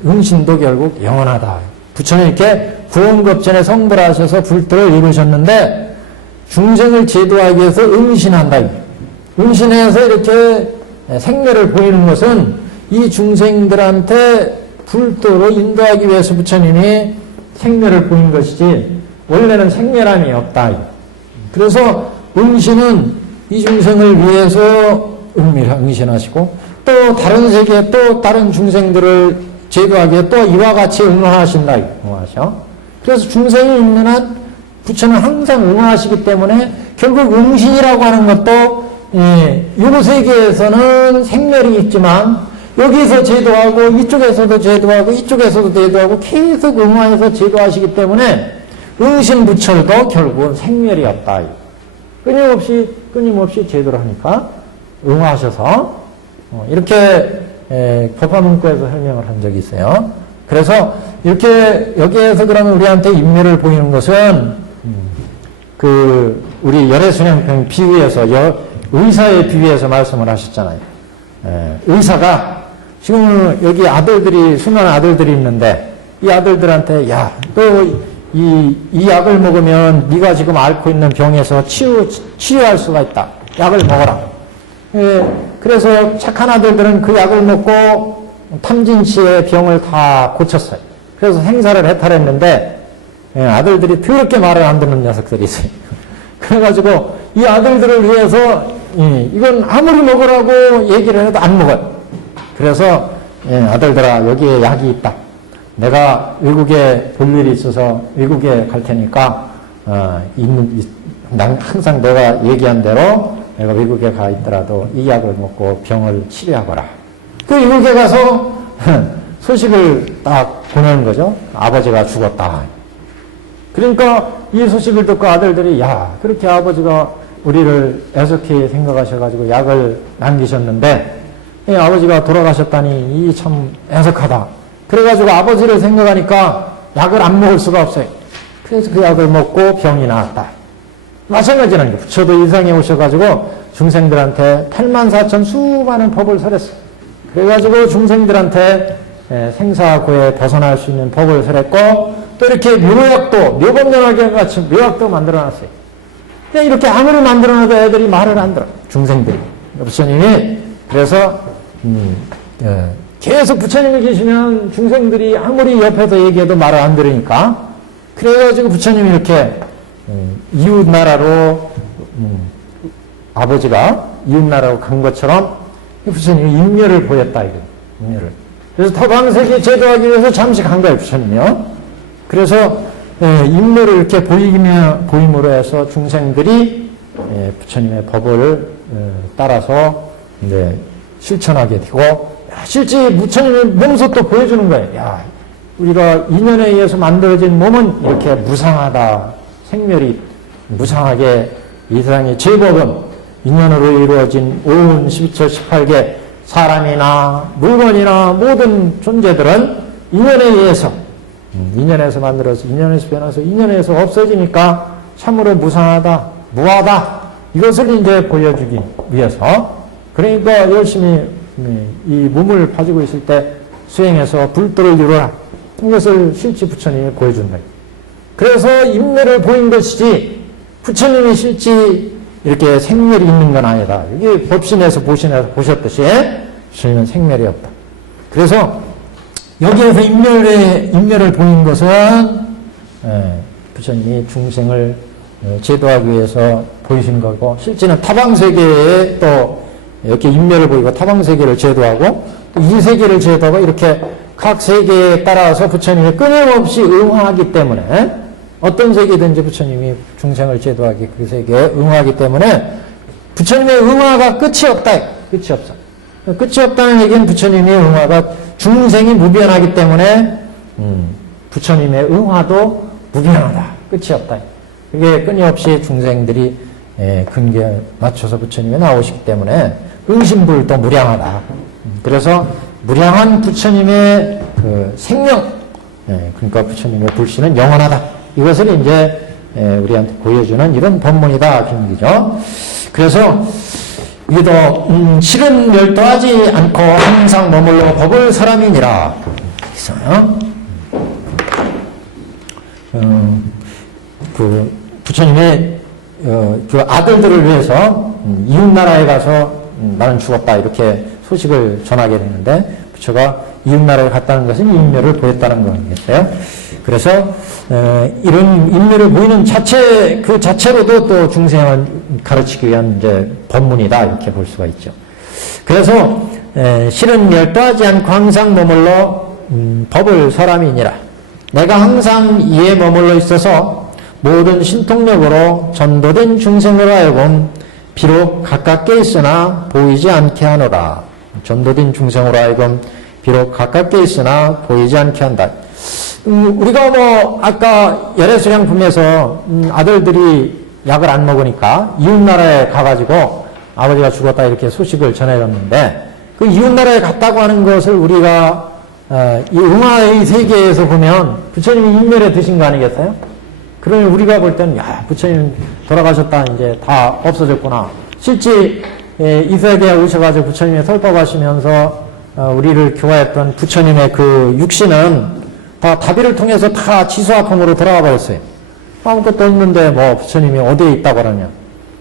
응신도 결국 영원하다. 부처님 이렇게 구원급전에 성불하셔서 불도를 이루셨는데 중생을 제도하기 위해서 응신한다. 응신해서 이렇게 생멸을 보이는 것은 이 중생들한테 불도로 인도하기 위해서 부처님이 생멸을 보인 것이지 원래는 생멸함이 없다. 그래서 응신은 이 중생을 위해서 응신하시고 또 다른 세계 또 다른 중생들을 제도하기 위해 또 이와 같이 응화하신다. 응화하셔. 그래서 중생이 있는 한 부처는 항상 응화하시기 때문에 결국 응신이라고 하는 것도 요 세계에서는 생멸이 있지만 여기서 제도하고 이쪽에서도 제도하고 이쪽에서도 제도하고 계속 응화해서 제도하시기 때문에 응신부철도 결국은 생멸이 없다. 끊임없이 제도를 하니까 응화하셔서 이렇게 법화문구에서 설명을 한 적이 있어요. 그래서 이렇게 여기에서 그러면 우리한테 인멸을 보이는 것은 우리 열애순양평 비유에서 의사에 비유해서 말씀을 하셨잖아요. 의사가 지금 여기 아들들이 수많은 아들들이 있는데 이 아들들한테 야, 너 이 약을 먹으면 네가 지금 앓고 있는 병에서 치유할 수가 있다. 약을 먹어라. 그래서 착한 아들들은 그 약을 먹고 탐진치의 병을 다 고쳤어요. 그래서 생사를 해탈했는데 아들들이 더럽게 말을 안 듣는 녀석들이 있어요. 그래가지고 이 아들들을 위해서 이건 아무리 먹으라고 얘기를 해도 안 먹어요. 그래서 아들들아 여기에 약이 있다. 내가 외국에 볼 일이 있어서 외국에 갈 테니까 난 항상 내가 얘기한 대로 내가 외국에 가 있더라도 이 약을 먹고 병을 치료하거라. 그 외국에 가서 소식을 딱 보내는 거죠. 아버지가 죽었다. 그러니까 이 소식을 듣고 아들들이 야 그렇게 아버지가 우리를 애석히 생각하셔가지고 약을 남기셨는데 아버지가 돌아가셨다니 이 참 애석하다. 그래가지고 아버지를 생각하니까 약을 안 먹을 수가 없어요. 그래서 그 약을 먹고 병이 나았다. 마찬가지라는 게 부처도 이상에 오셔가지고 중생들한테 84,000 수많은 법을 설했어요. 그래가지고 중생들한테 생사고에 벗어날 수 있는 법을 설했고 또 이렇게 묘약도 묘법명하게 같이 묘약도 만들어놨어요. 이렇게 아무리 만들어놔도 애들이 말을 안 들어. 중생들이. 부처님이 그래서 계속 부처님이 계시면 중생들이 아무리 옆에서 얘기해도 말을 안 들으니까 그래가지고 부처님이 이렇게 이웃나라로 아버지가 이웃나라로 간 것처럼 부처님이 인멸을 보였다. 인멸을. 그래서 터방세계 제도하기 위해서 잠시 간 거예요. 부처님이요. 그래서 인멸을 이렇게 보임으로 해서 중생들이 부처님의 법을 따라서 실천하게 되고 실제 부처님의 몸소 또 보여주는 거예요. 야, 우리가 인연에 의해서 만들어진 몸은 이렇게 무상하다. 생멸이 무상하게 이 세상의 제법은 인연으로 이루어진 온 12처 18개 사람이나 물건이나 모든 존재들은 인연에 의해서 인연에서 만들어서 인연에서 변해서 인연에서 없어지니까 참으로 무상하다. 무하다. 이것을 이제 보여주기 위해서 그러니까 열심히 이 몸을 가지고 있을 때 수행해서 불도를 이루라. 이것을 실제 부처님이 보여준다. 그래서 인멸을 보인 것이지 부처님이 실제 이렇게 생멸이 있는 건 아니다. 이게 법신에서 보셨듯이 부처님은 생멸이 없다. 그래서 여기에서 인멸을 보인 것은 부처님이 중생을 제도하기 위해서 보이신 거고 실제는 타방세계에 또 이렇게 인멸을 보이고 타방세계를 제도하고 이 세계를 제도하고 이렇게 각 세계에 따라서 부처님이 끊임없이 응화하기 때문에 어떤 세계든지 부처님이 중생을 제도하기 그 세계에 응화하기 때문에 부처님의 응화가 끝이 없다. 끝이 없어. 끝이 없다는 얘기는 부처님의 응화가 중생이 무변하기 때문에 부처님의 응화도 무변하다. 끝이 없다. 그게 끊임없이 중생들이 근기에 맞춰서 부처님이 나오시기 때문에 응심불도 무량하다. 그래서 무량한 부처님의 그 생명, 그러니까 부처님의 불신은 영원하다. 이것을 이제 우리한테 보여주는 이런 법문이다. 그런 얘기죠. 그래서 이도 실은 멸도하지 않고 항상 머물러 법을 사람이니라. 있어요. 그 부처님의 그 아들들을 위해서 이웃나라에 가서 나는 죽었다 이렇게 소식을 전하게 되는데 부처가 이웃나라에 갔다는 것은 인멸을 보였다는 거겠어요. 그래서 이런 인멸을 보이는 자체 그 자체로도 또 중생을 가르치기 위한 이제 법문이다 이렇게 볼 수가 있죠. 그래서 실은 멸도하지 않고 항상 머물러 법을 설함이니라. 내가 항상 이에 머물러 있어서 모든 신통력으로 전도된 중생으로 하여금 비록 가깝게 있으나 보이지 않게 하노라. 전도된 중생으로 하여금 비록 가깝게 있으나 보이지 않게 한다. 우리가 아까 열애수량품에서 아들들이 약을 안 먹으니까 이웃나라에 가가지고 아버지가 죽었다 이렇게 소식을 전해줬는데, 그 이웃나라에 갔다고 하는 것을 우리가 이 응화의 세계에서 보면 부처님이 인멸에 드신 거 아니겠어요? 그러니 우리가 볼 때는 부처님 돌아가셨다, 이제 다 없어졌구나. 실제 이 세계에 오셔가지고 부처님이 설법하시면서 우리를 교화했던 부처님의 그 육신은 다 다비를 통해서 다 지수화품으로 돌아가 버렸어요. 아무것도 없는데 부처님이 어디에 있다고 그러냐.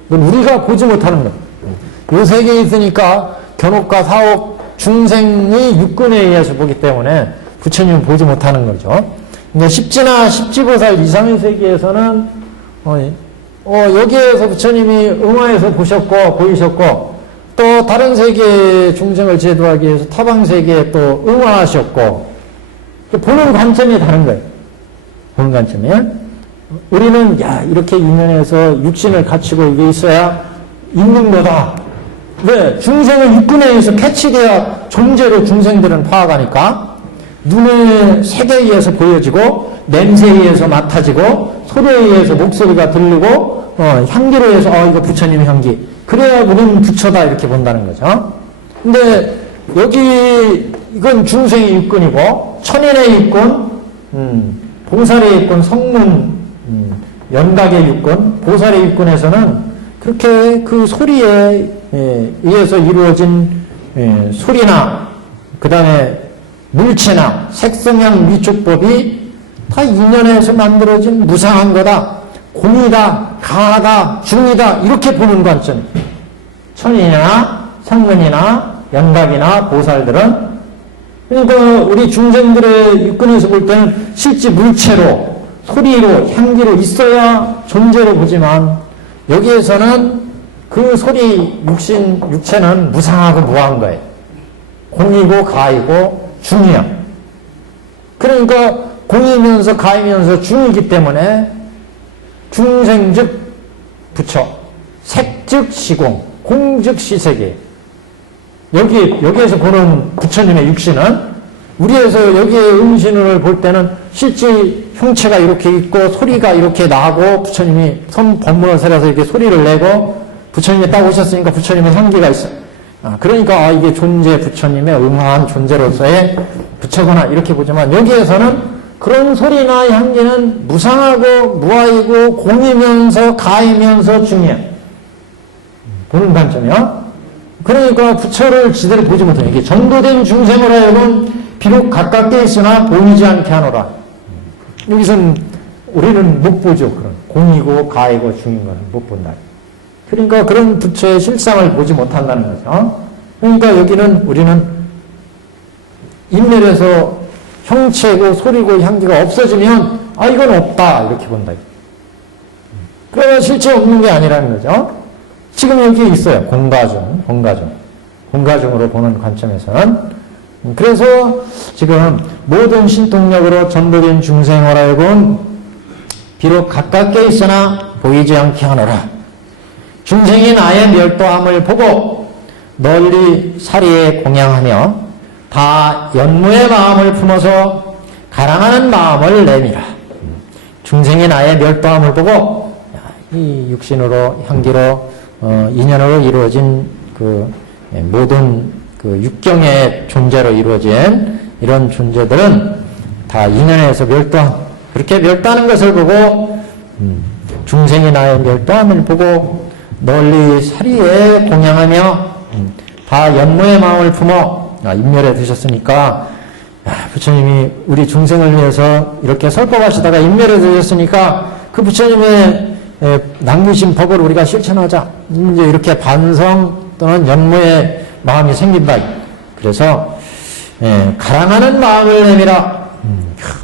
그건 우리가 보지 못하는 거예요. 이 세계에 있으니까 견옥과 사옥 중생의 육근에 의해서 보기 때문에 부처님은 보지 못하는 거죠. 근데 십지나 십지보살 이상의 세계에서는 여기에서 부처님이 응화에서 보셨고 보이셨고, 또 다른 세계의 중생을 제도하기 위해서 타방 세계에 또 응화하셨고, 보는 관점이 다른 거예요. 보는 관점이. 우리는 이렇게 인연해서 육신을 갖추고 이게 있어야 있는 거다. 왜? 중생은 육근에 의해서 캐치돼야 존재로 중생들은 파악하니까, 눈의 색에 의해서 보여지고, 냄새에 의해서 맡아지고, 소리에 의해서 목소리가 들리고, 향기로 해서 이거 부처님 향기. 그래야 우리는 부처다 이렇게 본다는 거죠. 근데 여기 이건 중생의 육근이고, 천인의 육근, 보살의 육근, 성문, 연각의 육근, 보살의 육근에서는 그렇게 그 소리에 의해서 이루어진 소리나 그 다음에 물체나 색성향 위축법이 다 인연에서 만들어진 무상한 거다, 공이다, 가하다, 중이다 이렇게 보는 관점. 천이나 성문이나 연각이나 보살들은, 그러니까 우리 중생들의 육근에서 볼 때는 실제 물체로, 소리로, 향기로 있어야 존재로 보지만, 여기에서는 그 소리, 육체는 무상하고 무한 거예요. 공이고 가이고 중이야. 그러니까 공이면서 가이면서 중이기 때문에 중생 즉 부처, 색 즉 시공, 공 즉 시세계. 여기에서 보는 부처님의 육신은, 우리에서 여기에 음신을 볼 때는 실제 형체가 이렇게 있고 소리가 이렇게 나고, 부처님이 법문을 살아서 이렇게 소리를 내고, 부처님이 딱 오셨으니까 부처님의 향기가 있어요. 그러니까 이게 존재, 부처님의 응화한 존재로서의 부처구나 이렇게 보지만, 여기에서는 그런 소리나 향기는 무상하고 무아이고 공이면서 가이면서 중이야. 보는 관점이요. 그러니까 부처를 지대로 보지 못해요. 이게 전도된 중생으로 하여금 비록 가깝게 있으나 보이지 않게 하노라. 여기서는 우리는 못 보죠. 그런 공이고 가이고 중인 거는 못 본다. 그러니까 그런 부처의 실상을 보지 못한다는 거죠. 그러니까 여기는 우리는 인멸에서 형체고 소리고 향기가 없어지면 이건 없다 이렇게 본다. 그러면 실체 없는 게 아니라는 거죠. 지금 여기 있어요. 공가중으로 보는 관점에서는. 그래서 지금 모든 신통력으로 전도된 중생을 알고 비록 가깝게 있으나 보이지 않게 하노라. 중생이 나의 멸도함을 보고 널리 사리에 공양하며 다 연무의 마음을 품어서 가랑하는 마음을 내미라. 중생이 나의 멸도함을 보고, 이 육신으로 향기로 인연으로 이루어진 그 모든 그 육경의 존재로 이루어진 이런 존재들은 다 인연에서 멸도함, 그렇게 멸도하는 것을 보고, 중생이 나의 멸도함을 보고 널리 사리에 공양하며 다 연무의 마음을 품어, 인멸에 드셨으니까, 부처님이 우리 중생을 위해서 이렇게 설법하시다가 인멸에 드셨으니까 그 부처님의 남기신 법을 우리가 실천하자. 이제 이렇게 반성 또는 연무의 마음이 생긴다. 그래서 가랑하는 마음을 내미라.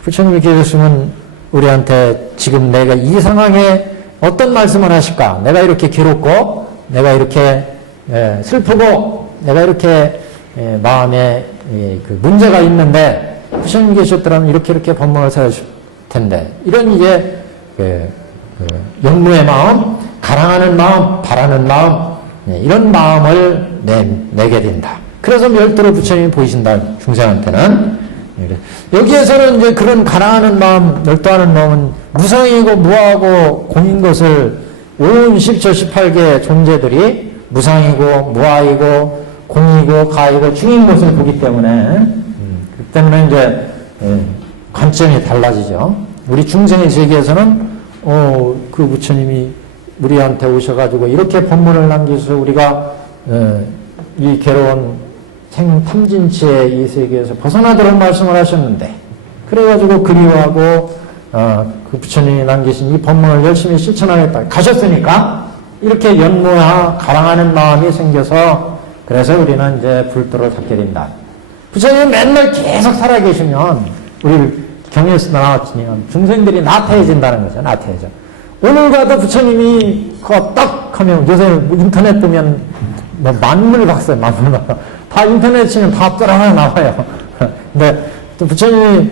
부처님이 계셨으면 우리한테 지금 내가 이 상황에 어떤 말씀을 하실까? 내가 이렇게 괴롭고, 내가 이렇게 슬프고, 내가 이렇게 마음에 그 문제가 있는데 부처님 계셨더라면 이렇게 법문을 사주실 텐데, 이런 이제 연무의 마음, 가랑하는 마음, 바라는 마음, 이런 마음을 내게 된다. 그래서 멸도로 부처님이 보이신다. 중생한테는. 여기에서는 이제 그런 가라앉는 마음, 멸도하는 마음은 무상이고 무아하고 공인 것을 온 10조 18개 존재들이 무상이고 무아이고 공이고 가이고 중인 것을 보기 때문에 그 때문에 이제 관점이 달라지죠. 우리 중생의 세계에서는 그 부처님이 우리한테 오셔가지고 이렇게 법문을 남기셔서 우리가 이 괴로운 생탐진치의 이 세계에서 벗어나도록 말씀을 하셨는데, 그래가지고 그리워하고 그 부처님이 남기신 이 법문을 열심히 실천하겠다 가셨으니까 이렇게 연모하 가랑하는 마음이 생겨서, 그래서 우리는 이제 불도를 닦게 된다. 부처님이 맨날 계속 살아계시면 우리 경에서 나왔지만 중생들이 나태해진다는 거죠. 나태해져. 오늘 가도 부처님이 딱 하면, 요새 인터넷 보면 뭐 만물 박사예요. 만물 박사. 다 인터넷 치면 다 따라 나와요. 근데 또 부처님이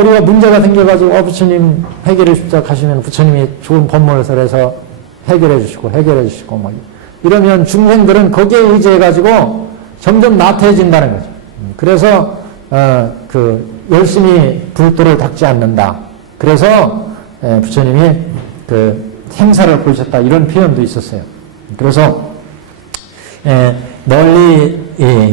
우리가 문제가 생겨가지고 부처님 해결해 주자 하시면 부처님이 좋은 법문을 설해서 해결해 주시고 막 이러면 중생들은 거기에 의지해가지고 점점 나태해진다는 거죠. 그래서 열심히 불도를 닦지 않는다. 그래서 부처님이 생사를 보이셨다, 이런 표현도 있었어요. 그래서 널리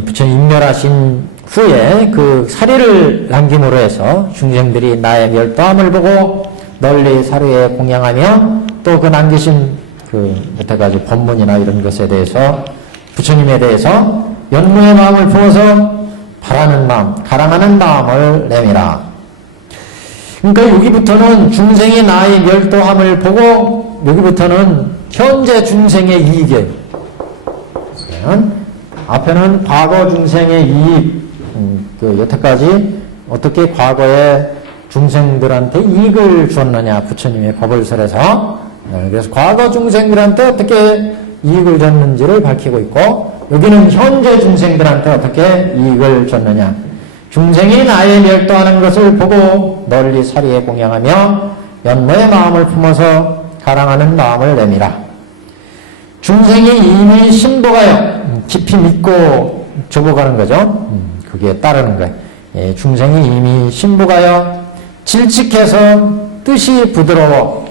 부처님 인멸하신 후에 그 사리를 남김으로 해서 중생들이 나의 멸도함을 보고 널리 사리에 공양하며, 또 그 남기신 여태까지 법문이나 이런 것에 대해서 부처님에 대해서 연무의 마음을 부어서 바라는 마음, 가랑하는 마음을 내미라. 그러니까 여기부터는 중생이 나의 멸도함을 보고, 여기부터는 현재 중생의 이익이에요. 앞에는 과거 중생의 이익, 여태까지 어떻게 과거에 중생들한테 이익을 줬느냐, 부처님의 법을 설해서. 그래서 과거 중생들한테 어떻게 이익을 줬는지를 밝히고 있고, 여기는 현재 중생들한테 어떻게 이익을 줬느냐. 중생이 나의 멸도하는 것을 보고 널리 사리에 공양하며 연모의 마음을 품어서 가랑하는 마음을 내미라. 중생이 이미 신보가요. 깊이 믿고 접어가는 거죠. 그게 따르는 거예요. 중생이 이미 신보가요. 질직해서 뜻이 부드러워.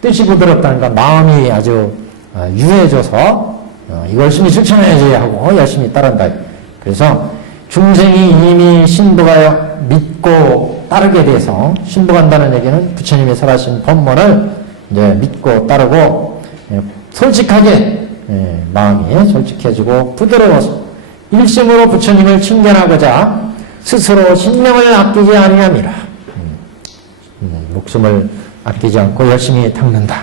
뜻이 부드럽다는 건 마음이 아주 유해져서 이걸 열심히 실천해야지 하고 열심히 따른다. 그래서 중생이 이미 신보가요. 믿고 따르게 돼서, 신보간다는 얘기는 부처님이 설하신 법문을 이제 믿고 따르고 솔직하게, 마음이 솔직해지고 부드러워서 일심으로 부처님을 칭견하고자 스스로 신명을 아끼지 아니함이라. 목숨을 아끼지 않고 열심히 닦는다.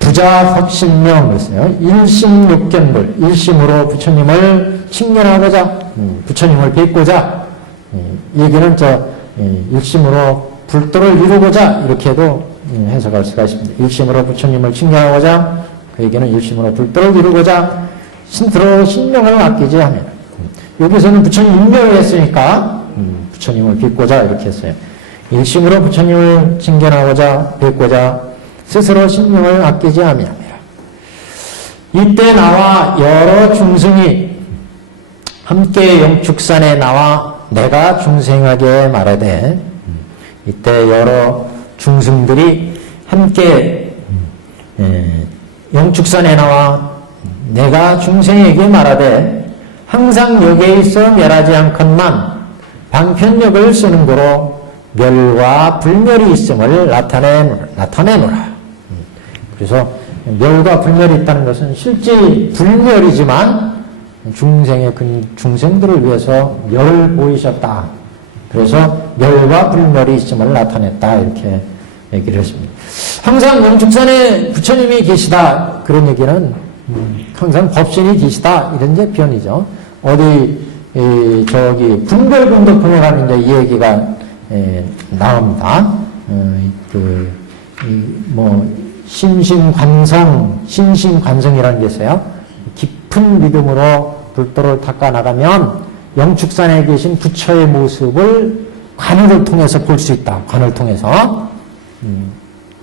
부자석신명 그랬어요. 일심욕견불, 일심으로 부처님을 칭견하고자, 부처님을 뵙고자, 얘기는 일심으로 불도를 이루고자, 이렇게도 해석할 수가 있습니다. 일심으로 부처님을 칭견하고자, 그 얘기는 일심으로 불도를 이루고자 스스로 신명을 아끼지 하면, 여기서는 부처님 인멸을 했으니까 부처님을 뵙고자 이렇게 했어요. 일심으로 부처님을 칭견하고자 뵙고자 스스로 신명을 아끼지 아니함이라. 이때 나와 여러 중생이 함께 영축산에 나와 내가 중생에게 말하되, 이때 여러 중생들이 함께 영축산에 나와 내가 중생에게 말하되, 항상 여기에 있어 멸하지 않건만 방편력을 쓰는 거로 멸과 불멸이 있음을 나타내노라. 그래서 멸과 불멸이 있다는 것은 실제 불멸이지만 중생들을 위해서 멸을 보이셨다. 그래서 멸과 불멸이 있음을 나타냈다. 이렇게 얘기를 했습니다. 항상 영축산에 부처님이 계시다. 그런 얘기는 항상 법신이 계시다. 이런 이제 표현이죠. 분별분덕품에 가면 이제 이 얘기가 나옵니다. 신심관성이라는 게 있어요. 깊은 믿음으로 불도를 닦아 나가면 영축산에 계신 부처의 모습을 관을 통해서 볼 수 있다. 관을 통해서.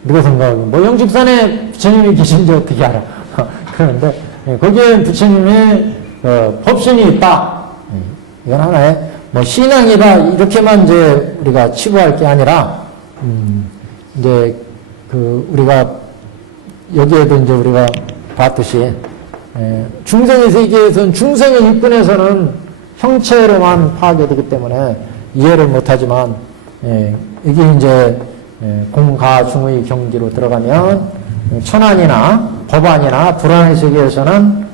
누가 생각하면 영축산에 부처님이 계신지 어떻게 알아? 그런데 거기에 부처님의 법신이 있다. 이건 하나의 뭐 신앙이다 이렇게만 이제 우리가 치부할 게 아니라 이제 그 우리가 여기에도 이제 우리가 봤듯이 중생의 세계에서는 중생의 육근에서는 형체로만 파악되기 때문에 이해를 못하지만 이게 이제 공가중의 경지로 들어가면 천안이나 법안이나 불안의 세계에서는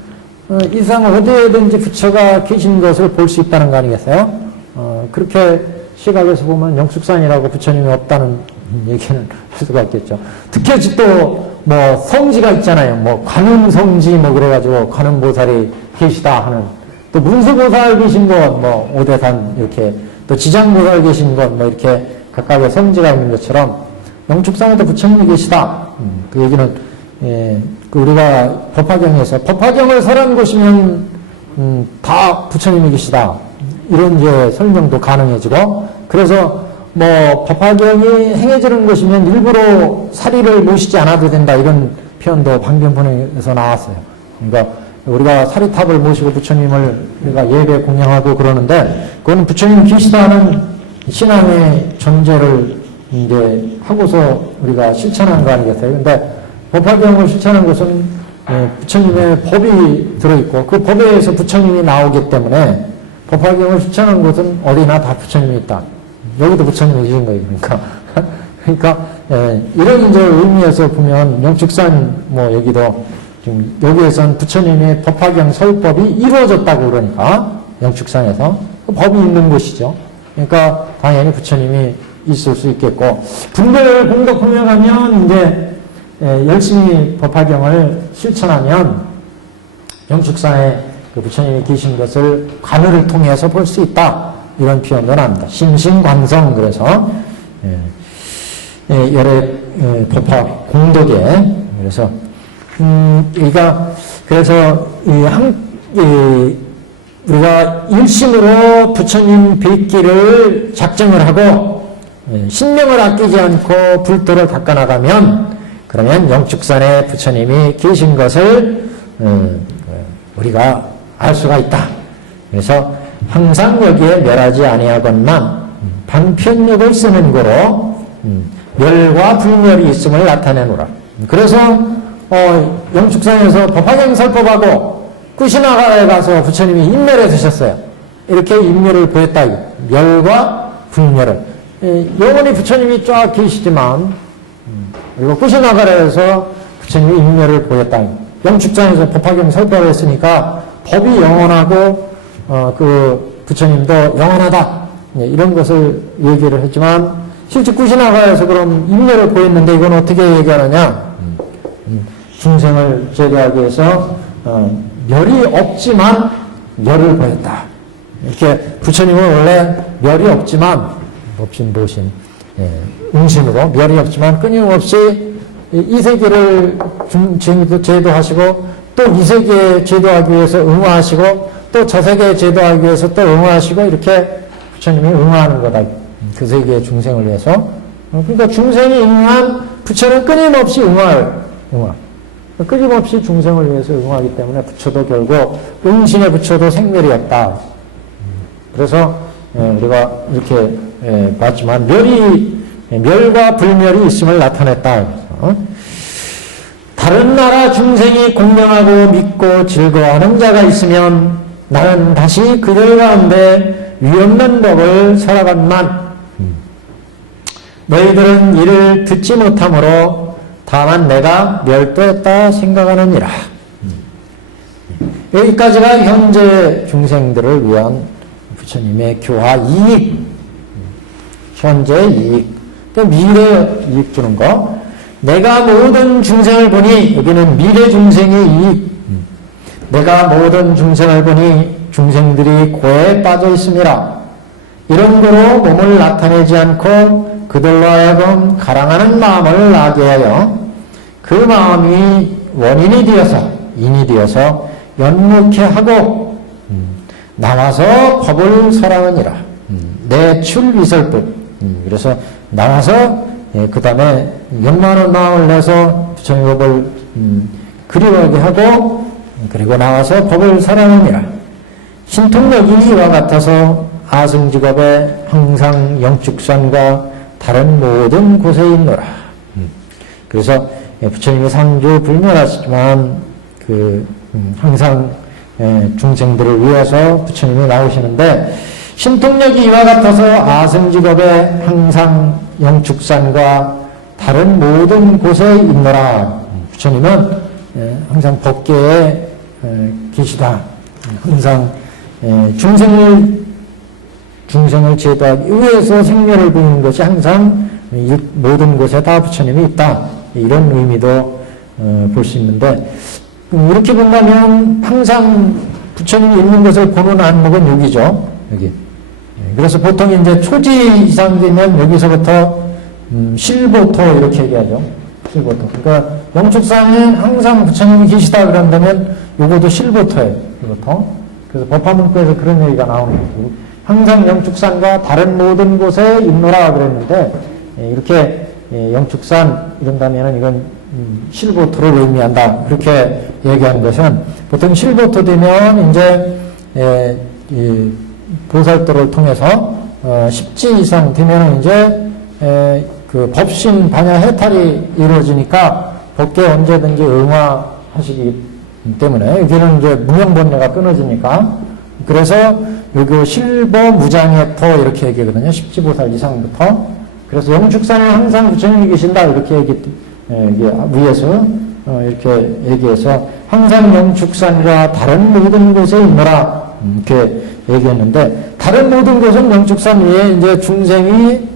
이상 어디에든지 부처가 계신 것을 볼 수 있다는 거 아니겠어요? 그렇게 시각에서 보면 영축산이라고 부처님이 없다는 얘기는 할 수가 없겠죠. 특히 또 뭐 성지가 있잖아요. 뭐 관음성지 뭐 그래가지고 관음보살이 계시다 하는, 또 문수보살 계신 곳, 뭐 오대산 이렇게, 또 지장보살 계신 곳, 뭐 이렇게 각각의 성지가 있는 것처럼 영축산에도 부처님이 계시다. 그 얘기는 그 우리가 법화경에서 법화경을 설한 곳이면 다 부처님이 계시다. 이런 이제 설명도 가능해지고, 그래서 뭐 법화경이 행해지는 것이면 일부러 사리를 모시지 않아도 된다 이런 표현도 방변본에서 나왔어요. 그러니까 우리가 사리탑을 모시고 부처님을 우리가 예배 공양하고 그러는데 그거는 부처님 계시다는 신앙의 전제를 이제 하고서 우리가 실천한 거 아니겠어요? 근데 법화경을 실천한 것은 부처님의 법이 들어있고 그 법에서 부처님이 나오기 때문에 법화경을 실천한 것은 어디나 다 부처님이 있다. 여기도 부처님이 계신 거예요. 그러니까 이런 이제 의미에서 보면 영축산 뭐 여기도 지금 여기에선 부처님의 법화경 설법이 이루어졌다고 그러니까 영축산에서 그 법이 있는 곳이죠. 그러니까 당연히 부처님이 있을 수 있겠고, 분별 공덕 공양하면 이제 열심히 법화경을 실천하면 영축산에 그 부처님이 계신 것을 관을 통해서 볼 수 있다. 이런 표현도 나옵니다. 심신관성. 그래서 여러 법화 공덕에, 그래서 그래서 우리가 일심으로 부처님 뵙기를 작정을 하고 신명을 아끼지 않고 불도를 닦아나가면, 그러면 영축산에 부처님이 계신 것을 우리가 알 수가 있다. 그래서 항상 여기에 멸하지 아니하건만 방편력을 쓰는 거로 멸과 불멸이 있음을 나타내노라. 그래서 영축산에서 법화경 설법하고 꾸시나가에 가서 부처님이 인멸에 드셨어요. 이렇게 인멸을 보였다. 멸과 불멸을. 영원히 부처님이 쫙 계시지만 그리고 꾸시나가에서 부처님이 인멸을 보였다. 영축산에서 법화경 설법을 했으니까 법이 영원하고 그 부처님도 영원하다. 이런 것을 얘기를 했지만 실제 꾸시나가에서 그럼 인멸을 보였는데 이건 어떻게 얘기하느냐? 중생을 제도하기 위해서 멸이 없지만 멸을 보였다. 이렇게 부처님은 원래 멸이 없지만 법신보신 응신으로 멸이 없지만 끊임없이 이 세계를 제도하시고 또 이 세계에 제도하기 위해서 응화하시고 또 저 세계에 제도하기 위해서 또 응화하시고 이렇게 부처님이 응화하는 거다. 그 세계의 중생을 위해서. 그러니까 중생이 응한 부처는 끊임없이 응화. 끊임없이 중생을 위해서 응하기 때문에 부처도 결국 응신의 부처도 생멸이 없다. 그래서 우리가 이렇게 봤지만 멸과 불멸이 있음을 나타냈다. 다른 나라 중생이 공경하고 믿고 즐거워하는 자가 있으면 나는 다시 그들 가운데 위없는 법을 살아간만 너희들은 이를 듣지 못하므로 다만 내가 멸도했다 생각하느니라. 여기까지가 현재 중생들을 위한 부처님의 교화 이익, 현재 이익, 또 미래 이익 주는 거. 내가 모든 중생을 보니, 여기는 미래 중생의 이익. 내가 모든 중생을 보니 중생들이 고에 빠져 있음이라. 이런 거로 몸을 나타내지 않고 그들로 하여금 가랑하는 마음을 나게 하여 그 마음이 원인이 되어서 인이 되어서 연묵해 하고 나와서 법을 설하느니라. 내출위설법. 그래서 나와서 그 다음에 연마하는 마음을 내서 부처님 법을 그리워하게 하고 그리고 나와서 법을 사랑하니라. 신통력이 이와 같아서 아승직업에 항상 영축산과 다른 모든 곳에 있노라. 그래서 부처님이 상주 불멸하시지만 항상 중생들을 위해서 부처님이 나오시는데 신통력이 이와 같아서 아승직업에 항상 영축산과 다른 모든 곳에 있노라. 부처님은 항상 법계에 계시다. 항상 중생을 제도하기 위해서 생멸을 부리는 것이 항상 모든 곳에 다 부처님이 있다. 이런 의미도 볼 수 있는데 이렇게 본다면 항상 부처님이 있는 것을 보는 안목은 여기죠. 여기. 그래서 보통 이제 초지 이상 되면 여기서부터 실보토 이렇게 얘기하죠. 실보토. 그러니까 영축산에 항상 부처님이 계시다 그런다면 요것도 실보토예요. 실보토. 그래서 법화문구에서 그런 얘기가 나오는 거죠. 항상 영축산과 다른 모든 곳에 있노라 그랬는데 이렇게 영축산 이런다면은 이건 실보토를 의미한다. 그렇게 얘기하는 것은 보통 실보토 되면 이제 보살도를 통해서 10지 이상 되면 이제 그 법신 반야 해탈이 이루어지니까 법계 언제든지 응화하시기 때문에 여기는 이제 무명번뇌가 끊어지니까 그래서 여기 실보 무장해토 이렇게 얘기하거든요. 10지보살 이상부터. 그래서 영축산에 항상 부처님이 계신다 이렇게 위에서 이렇게 얘기해서 항상 영축산과 다른 모든 곳에 있노라 이렇게 얘기했는데 다른 모든 곳은 영축산 위에 이제 중생이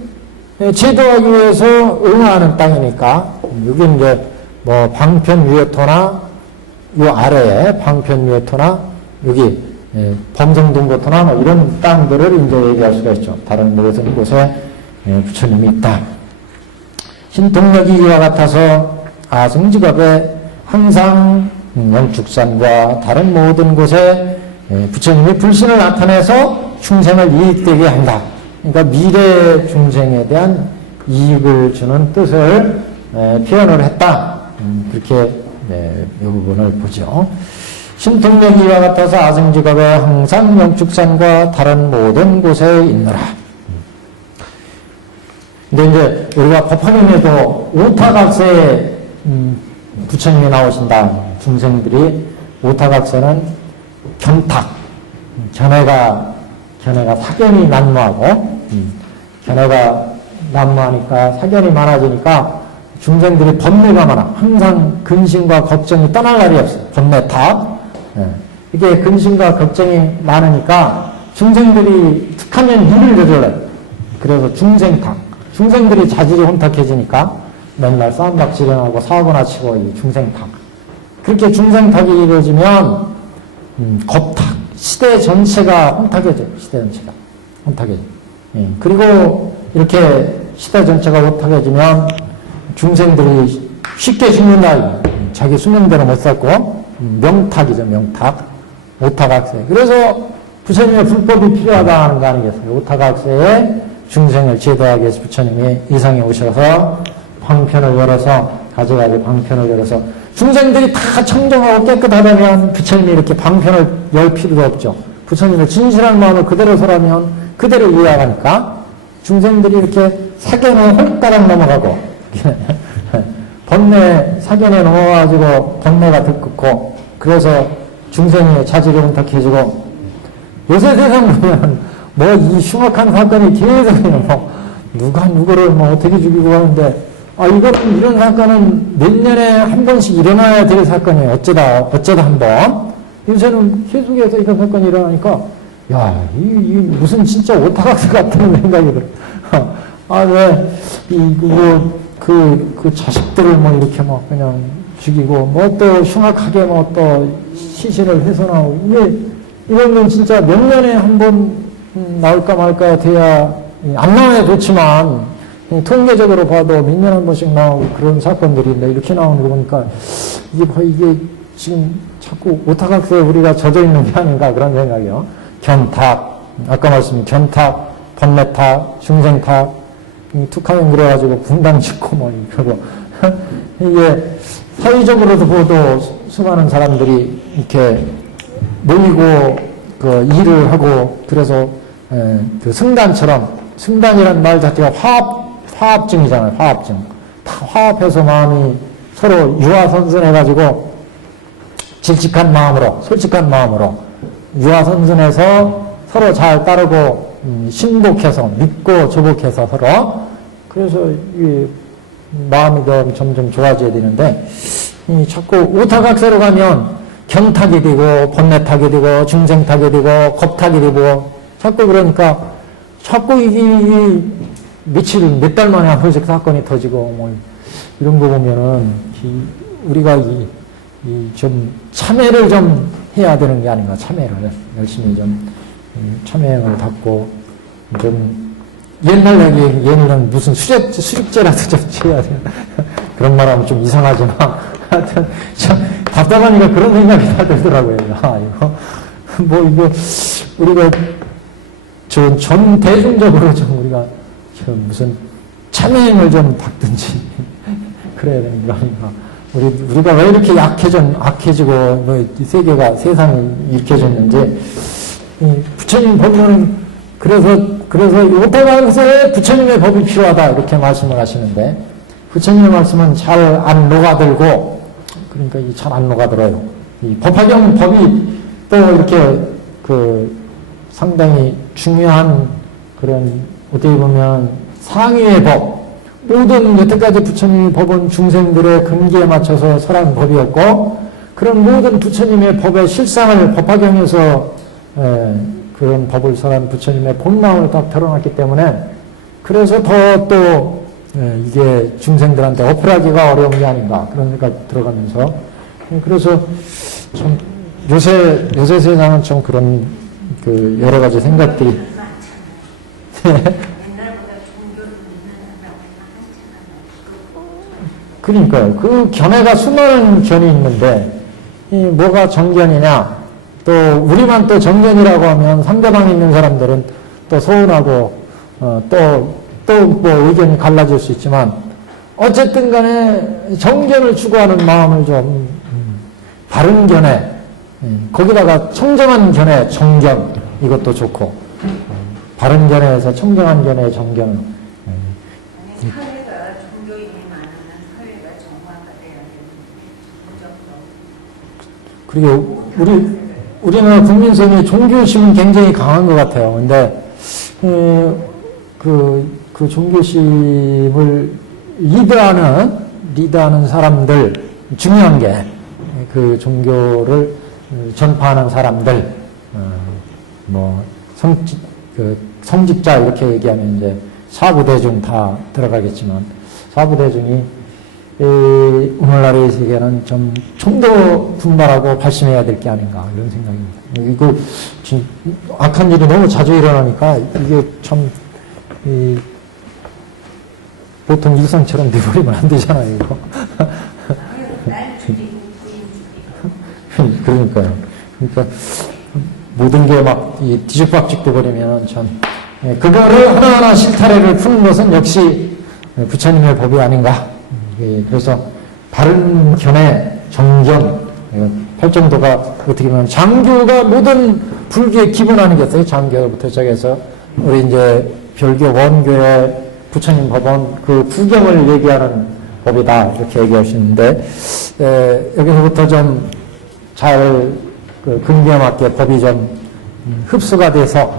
제도하기 위해서 응하는 땅이니까 여기 이제 뭐 방편위에토나 요 아래에 방편위에토나 여기 범성동고토나 뭐 이런 땅들을 이제 얘기할 수가 있죠. 다른 모든 곳에 부처님이 있다. 신통력이 이와 같아서 아승직업에 항상 영축산과 다른 모든 곳에 부처님이 불신을 나타내서 충생을 이익되게 한다. 그러니까 미래 중생에 대한 이익을 주는 뜻을 표현을 했다. 그렇게 이 부분을 보죠. 신통력이 이와 같아서 아승직업에 항상 영축산과 다른 모든 곳에 있노라. 근데 이제 우리가 법화경에도 오타각세에 부처님이 나오신다. 중생들이 오타각세는 견탁, 견해가 사견이 난무하고 견해가 난무하니까 사견이 많아지니까 중생들이 번뇌가 많아. 항상 근심과 걱정이 떠날 날이 없어요. 번뇌탁. 이게 근심과 걱정이 많으니까 중생들이 툭하면 일을 저질러요. 그래서 중생탁. 중생들이 자질이 혼탁해지니까 맨날 싸움박지령하고 사고나 치고 이 중생탁. 그렇게 중생탁이 이루어지면 겁탁. 시대 전체가 혼탁해져요. 시대 전체가. 혼탁해져요. 그리고 이렇게 시대 전체가 혼탁해지면 중생들이 쉽게 죽는다. 자기 수명대로 못 살고 명탁이죠. 명탁. 오타각세. 그래서 부처님의 불법이 필요하다는 거 아니겠어요. 오타각세에 중생을 제도하기 위해서 부처님이 이상에 오셔서 방편을 열어서 가져가지 방편을 열어서 중생들이 다 청정하고 깨끗하다면 부처님이 이렇게 방편을 열 필요도 없죠. 부처님의 진실한 마음을 그대로 설하면 그대로 이해하니까 중생들이 이렇게 사견에 홀가락 넘어가고 번뇌 사견에 넘어가지고 번뇌가 들끓고 그래서 중생의 자질이 혼탁해지고 요새 세상 보면 뭐 이 흉악한 사건이 계속 뭐 누가 누구를 뭐 어떻게 죽이고 하는데 이런 사건은 몇 년에 한 번씩 일어나야 될 사건이에요. 어쩌다 한 번. 요새는 계속해서 이런 사건이 일어나니까 이 무슨 진짜 오타각스 같은 생각이 들어요. 그 자식들을 뭐 이렇게 막 그냥 죽이고 뭐 또 흉악하게 뭐 또 시신을 훼손하고 이런 건 진짜 몇 년에 한 번 나올까 말까 돼야 안 나와야 좋지만 통계적으로 봐도 몇 년에 한 번씩 나오고 그런 사건들인데 이렇게 나오는 거 보니까 이게 지금 자꾸 오타각세에 우리가 젖어 있는 게 아닌가 그런 생각이요. 견탁, 아까 말씀드린 견탁, 번뇌탁, 중생탁 툭하면 그래가지고 분당 짓고 뭐 그러고 이게 사회적으로도 보도 수많은 사람들이 이렇게 모이고 그 일을 하고 그래서 그 승단이라는 말 자체가 화합증이잖아요. 화합증. 다 화합해서 마음이 서로 유화선순해가지고 질직한 마음으로, 솔직한 마음으로 유화선순해서 서로 잘 따르고 신복해서 믿고 조복해서 서로 그래서 이 마음이 점점 좋아져야 되는데 자꾸 오타각세로 가면 경탁이 되고 번뇌탁이 되고 중생탁이 되고 겁탁이 되고 자꾸 그러니까 자꾸 이게 며칠 몇 달 만에 한 번씩 사건이 터지고 뭐 이런 거 보면은 우리가 좀 참회를 좀 해야 되는 게 아닌가. 참회를 열심히 좀 참회를 받고 좀 옛날 얘는 무슨 수립제라도 좀 해야 돼. 그런 말하면 좀 이상하지만 하여튼 답답하니까 그런 생각이 다 들더라고요. 이거 뭐 이거 우리가 전 대중적으로 좀 우리가 좀 무슨 참여행을 좀 받든지 그래야 되는 거 아닌가. 우리가 왜 이렇게 악해지고 뭐 세상이 익혀졌는지 부처님 법문은 그래서 오타각세에 부처님의 법이 필요하다 이렇게 말씀을 하시는데 부처님의 말씀은 잘 안 녹아들고 그러니까 잘 안 녹아들어요. 이 법화경 법이 또 이렇게 상당히 중요한 그런 어떻게 보면 상위의 법 모든 여태까지 부처님의 법은 중생들의 근기에 맞춰서 설한 법이었고 그런 모든 부처님의 법의 실상을 법화경에서 그런 법을 설한 부처님의 본마음을 딱 드러났기 때문에 그래서 더 이게 중생들한테 어플하기가 어려운 게 아닌가 그런 생각 들어가면서 그래서 참 요새 세상은 좀 그런 여러 가지 생각들이 그러니까요. 그 견해가 수많은 견이 있는데 뭐가 정견이냐 또 우리만 또 정견이라고 하면 상대방에 있는 사람들은 또 서운하고 또 뭐 의견이 갈라질 수 있지만 어쨌든 간에 정견을 추구하는 마음을 좀 바른 견해 거기다가 청정한 견해 정견 이것도 좋고 바른 견해에서 청정한 견해 정견 사회가 종교인이 많으면 사회가 정화가 돼야 되는 그리고 우리나라 국민성이 종교심은 굉장히 강한 것 같아요. 근데 그 종교심을 리드하는 사람들 중요한 게 그 종교를 전파하는 사람들 뭐 성직자 이렇게 얘기하면 이제 사부대중 다 들어가겠지만 사부대중이 오늘날의 세계는 좀 더 분발하고 발심해야 될 게 아닌가 이런 생각입니다. 이거 지금 악한 일이 너무 자주 일어나니까 이게 참 보통 일상처럼 돼버리면 안 되잖아요. 이거. 그러니까요. 그러니까 모든 게 막 뒤죽박죽 돼버리면 참 그거를 하나하나 실타래를 푸는 것은 역시 부처님의 법이 아닌가. 그래서 바른 견해, 정견, 팔정도가 어떻게 보면 장교가 모든 불교의 기본 아니겠어요? 장교부터 시작해서 우리 이제 별교 원교의 부처님 법은 그 부경을 얘기하는 법이다 이렇게 얘기하시는데 여기서부터 좀 잘 근기에 맞게 법이 좀 흡수가 돼서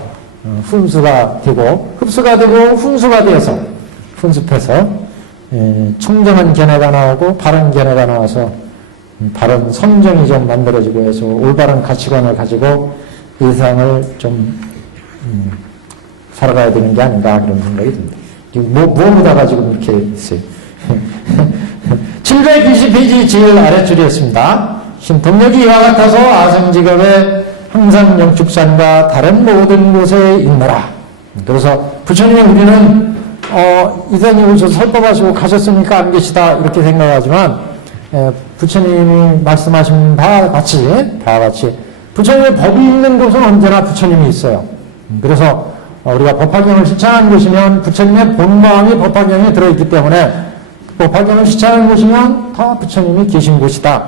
훈수가 되고 흡수가 되고 훈수가 되어서 훈습해서 청정한 견해가 나오고 바른 견해가 나와서 바른 선정이 좀 만들어지고 해서 올바른 가치관을 가지고 일상을 좀 살아가야 되는 게 아닌가 그런 생각이 듭니다. 무엇보다가 지금 이렇게 있어요. 720페이지 제일 아랫줄이었습니다. 신통력이 이와 같아서 아성직업에 항상 영축산과 다른 모든 곳에 있노라. 그래서 부처님이 우리는 이전에 오셔서 설법하시고 가셨으니까 안 계시다 이렇게 생각하지만 부처님이 말씀하신 바와 같이 부처님의 법이 있는 곳은 언제나 부처님이 있어요. 그래서 우리가 법화경을 실천하는 곳이면 부처님의 본마음이 법화경에 들어있기 때문에 발견을 시작하는 곳이면 다 부처님이 계신 곳이다.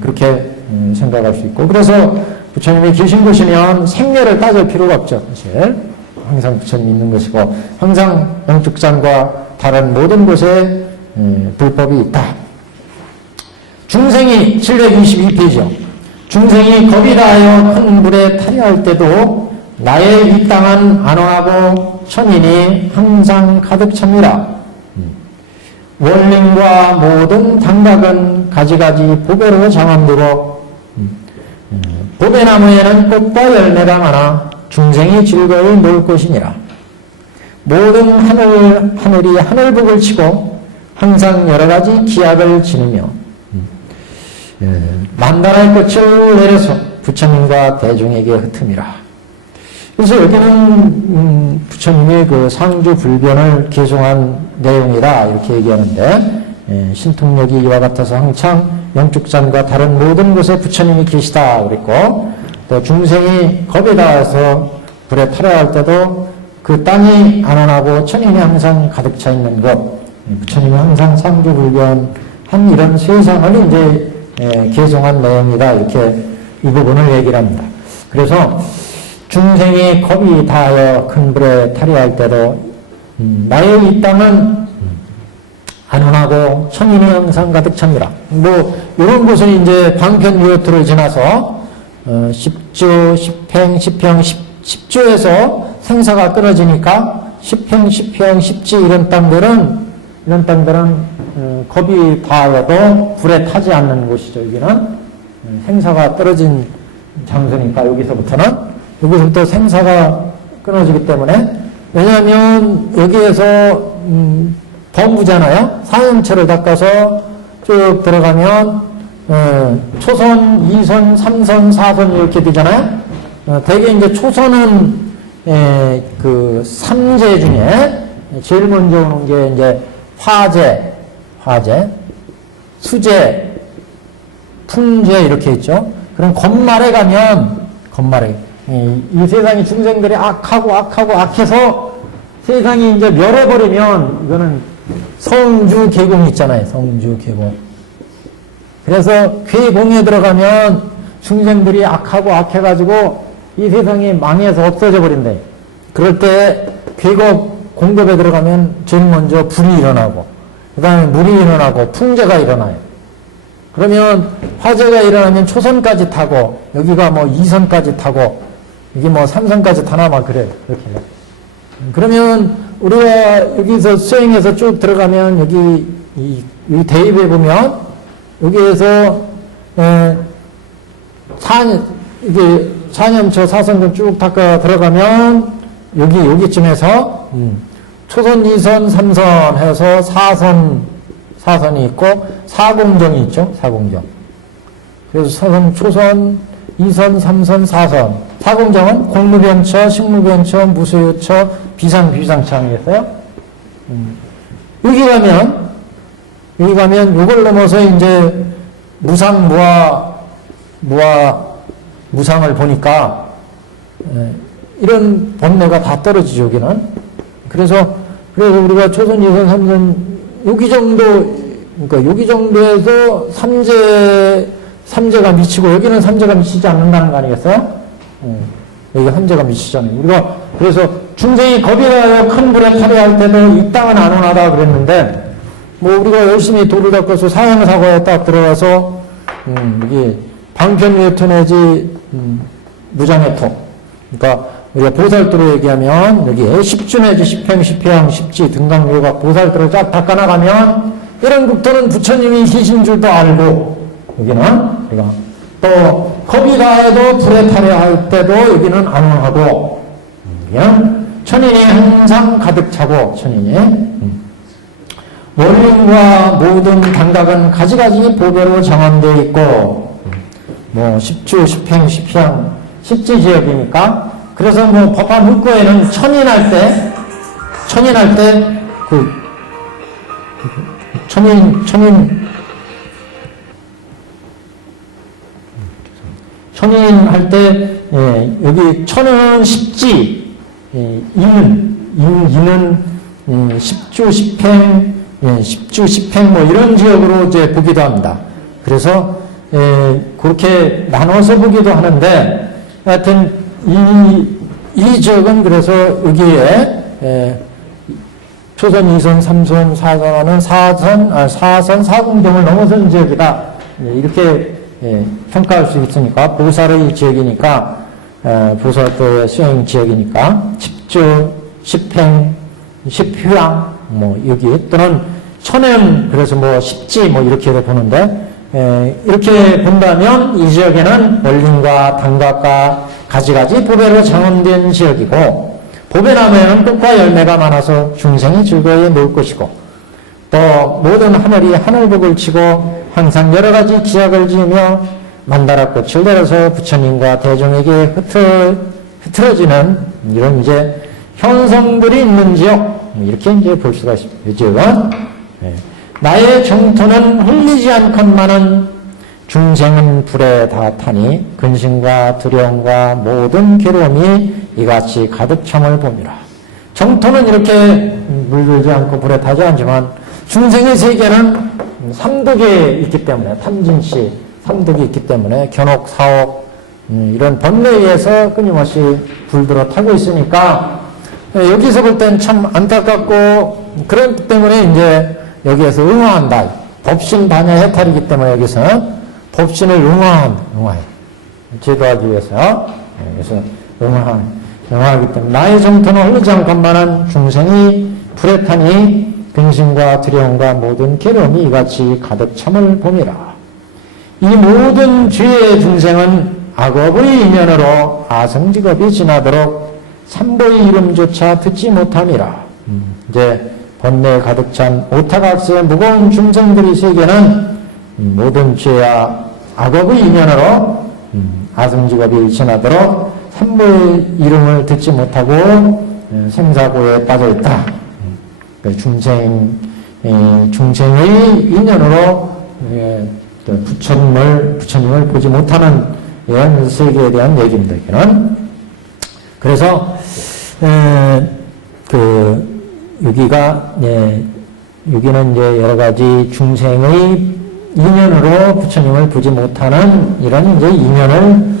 그렇게 생각할 수 있고, 그래서 부처님이 계신 곳이면 생례를 따질 필요가 없죠. 사실 항상 부처님이 있는 것이고, 항상 영축산과 다른 모든 곳에 불법이 있다. 중생이 722페이지요. 중생이 겁이 다하여 큰 물에 탈의할 때도 나의 이 땅은 안원하고 천인이 항상 가득 찹니다. 원림과 모든 당각은 가지가지 보배로 장엄되고 보배나무에는 꽃과 열매가 많아 중생이 즐거이 놀 것이니라. 모든 하늘이 하늘복을 치고 항상 여러 가지 기약을 지니며 만다라의 꽃을 내려서 부처님과 대중에게 흩음이라. 그래서 여기는 부처님의 그 상주 불변을 개송한 내용이다 이렇게 얘기하는데, 신통력이 이와 같아서 항상 영축산과 다른 모든 곳에 부처님이 계시다 그랬고, 또 중생이 겁에 닿아서 불에 타려할 때도 그 땅이 안원하고 천인이 항상 가득 차 있는 것, 부처님이 항상 상주 불변한 이런 세상을 이제 개송한 내용이다 이렇게 이 부분을 얘기를 합니다. 그래서 중생이 겁이 다하여 큰 불에 탈의할 때도 나의 이 땅은 안원하고 천인이 항상 가득 찹니다. 뭐 이런 곳은 이제 방편유효투를 지나서 10주, 10행, 10평, 10주에서 생사가 끊어지니까 10행, 10평, 10지 이런 땅들은 겁이 다하여도 불에 타지 않는 곳이죠. 여기는 생사가 떨어진 장소니까 여기서부터 생사가 끊어지기 때문에, 왜냐하면 여기에서 범부잖아요. 사형체를 닦아서 쭉 들어가면 초선, 2선, 3선, 4선 이렇게 되잖아요. 대개 이제 초선은 그 3제 중에 제일 먼저 오는 게 이제 화재, 수재, 풍재 이렇게 있죠. 그럼 건말에 가면 이 세상의 중생들이 악해서 세상이 이제 멸해버리면, 이거는 성주 계공 있잖아요. 성주 계공. 그래서 계공에 들어가면 중생들이 악해가지고 이 세상이 망해서 없어져 버린대. 그럴 때 공급에 들어가면 제일 먼저 불이 일어나고, 그 다음에 물이 일어나고, 풍재가 일어나요. 그러면 화재가 일어나면 초선까지 타고, 여기가 뭐 2선까지 타고, 이게 뭐 3선까지 타나 막 그래요. 이렇게. 그러면 우리가 여기서 수행해서 쭉 들어가면 여기 대입에 보면 여기에서 이게 사념처 사선을 쭉 닦아 들어가면 여기쯤에서 초선, 2선, 3선 해서 4선이 있고 사공정이 있죠. 사공정. 그래서 초선, 2선, 3선, 4선. 사공정은 공무변처, 식무변처, 무소유처, 비상처 아니겠어요? 여기 가면 이걸 넘어서 이제 무상, 무상을 보니까 이런 법례가 다 떨어지죠, 여기는. 그래서 우리가 초선, 2선, 3선 여기 정도에서 삼재가 미치고, 여기는 삼재가 미치지 않는다는 거 아니겠어요? 여기가 삼재가 미치잖아요. 우리가 그래서 중생이 겁이 나요 큰 불에 탈의할 때도 이 땅은 안온하다 그랬는데, 뭐 우리가 열심히 돌을 닦아서 사형사고에 딱 들어가서 이게 방편유효투 내지 무장해토, 그러니까 우리가 보살도로 얘기하면 여기 10주 내지 10행, 10회양, 10지 등강묘각 보살도를 쫙 닦아나가면 이런 국토는 부처님이 계신 줄도 알고, 여기는 우리가 또 겁이 다해도 불에 탈의할 때도 여기는 안온하고, 그냥 천인이 항상 가득 차고, 천인이 원림과 모든 당각은 가지가지 보배로 정함되어 있고, 뭐 10주, 10행, 10향, 10지 지역이니까. 그래서 뭐 법한 흑고에는 천인할 때 천인할 때 여기 천은 10지, 이는 10주, 10행, 10주, 10행 뭐 이런 지역으로 이제 보기도 합니다. 그래서 그렇게 나눠서 보기도 하는데 하여튼 이 지역은 그래서 여기에 초선, 2선, 3선, 4선은 4선, 4공동을 넘어선 지역이다. 이렇게 평가할 수 있으니까 보살의 지역이니까 보살도의 수행 지역이니까 10주, 10행, 10휴양 뭐 여기 또는 천행 그래서 뭐 10지 뭐 이렇게도 보는데 이렇게 본다면 이 지역에는 원림과 당각과 가지가지 보배로 장엄된 지역이고 보배나무에는 꽃과 열매가 많아서 중생이 즐거이 놀 것이고 또 모든 하늘이 하늘복을 치고 항상 여러 가지 기약을 지으며 만다라꽃을 내려서 부처님과 대중에게 흐트러지는 이런 이제 현성들이 있는 지역 이렇게 이제 볼 수가 있습니다. 이 지역은 나의 정토는 흘리지 않건만은 중생은 불에 다 타니 근심과 두려움과 모든 괴로움이 이같이 가득 참을 봅니다. 정토는 이렇게 물들지 않고 불에 타지 않지만 중생의 세계는 삼독에 있기 때문에 탐진치 삼독이 있기 때문에 견옥, 사옥 이런 번뇌에 의해서 끊임없이 불들어 타고 있으니까 여기서 볼 땐 참 안타깝고 그렇기 때문에 이제 여기에서 응화한다. 법신 반야 해탈이기 때문에 여기서 법신을 응화해. 제도하기 위해서. 그래서 응화하기 때문에 나의 정토는 흘리지 않건만한 중생이 불에 타니 근심과 두려움과 모든 괴로움이 이같이 가득 참을 봄이라. 이 모든 죄의 중생은 악업의 인연으로 아성직업이 지나도록 삼보의 이름조차 듣지 못함이라. 이제 번뇌에 가득 찬 오타각스의 무거운 중생들의 세계는 모든 죄와 악업의 인연으로 아성직업이 지나도록 삼보의 이름을 듣지 못하고 생사고에 빠져 있다. 중생의 인연으로 부처님을 보지 못하는 이런 세계에 대한 얘기입니다. 이거는. 그래서 여기는 이제 여러 가지 중생의 인연으로 부처님을 보지 못하는 이런 이제 인연을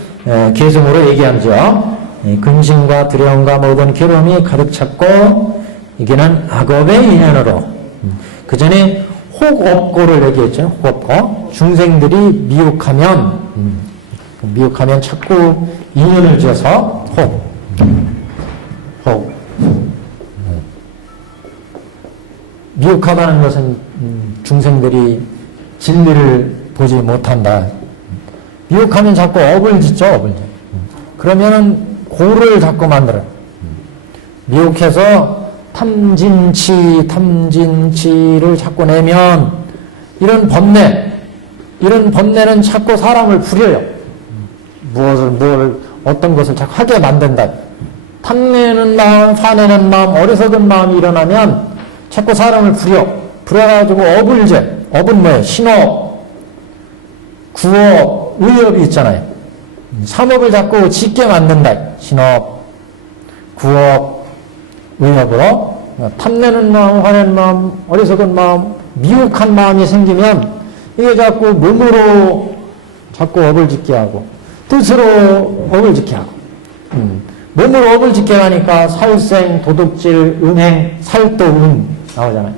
계승으로 얘기하죠. 근심과 두려움과 모든 괴로움이 가득 찼고 이게는 악업의 인연으로 그 전에 혹업고를 얘기했죠. 혹업고 중생들이 미혹하면 자꾸 인연을 지어서 혹 미혹하다는 것은 중생들이 진리를 보지 못한다. 미혹하면 자꾸 업을 짓죠. 그러면은 고를 자꾸 만들어요. 미혹해서 탐진치를 자꾸 내면 이런 번뇌는 자꾸 사람을 부려요. 어떤 것을 자꾸 하게 만든다. 탐내는 마음, 화내는 마음, 어리석은 마음이 일어나면 자꾸 사람을 부려가지고 업을 재. 업은 뭐예요? 신업, 구업, 의업이 있잖아요. 삼업을 자꾸 짓게 만든다. 신업, 구업, 의업으로 탐내는 마음, 화내는 마음, 어리석은 마음, 미혹한 마음이 생기면 이게 자꾸 몸으로 자꾸 업을 짓게 하고 뜻으로 업을 짓게 하고 몸으로 업을 짓게 하니까 살생, 도둑질, 음행, 살도, 나오잖아요.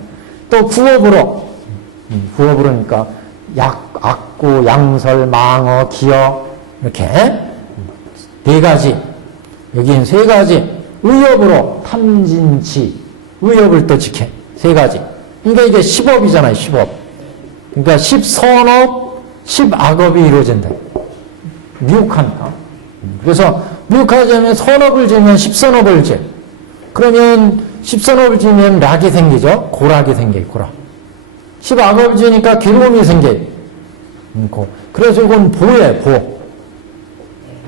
또 구업으로니까 악구, 양설, 망어, 기어 이렇게 네 가지 여기는 세 가지 의업으로 탐진치 의업을 또 지켜 세 가지. 그러니까 이게 10업이잖아요. 10업. 그러니까 10선업, 10악업이 이루어진다. 미혹하니까. 그래서 미혹하자면 선업을 지으면 10선업을 지. 그러면 10선업을 지으면 락이 생기죠. 고락이 생겨요. 고락. 10악업을 지으니까 괴로움이 생겨요. 그래서 이건 보예요. 보.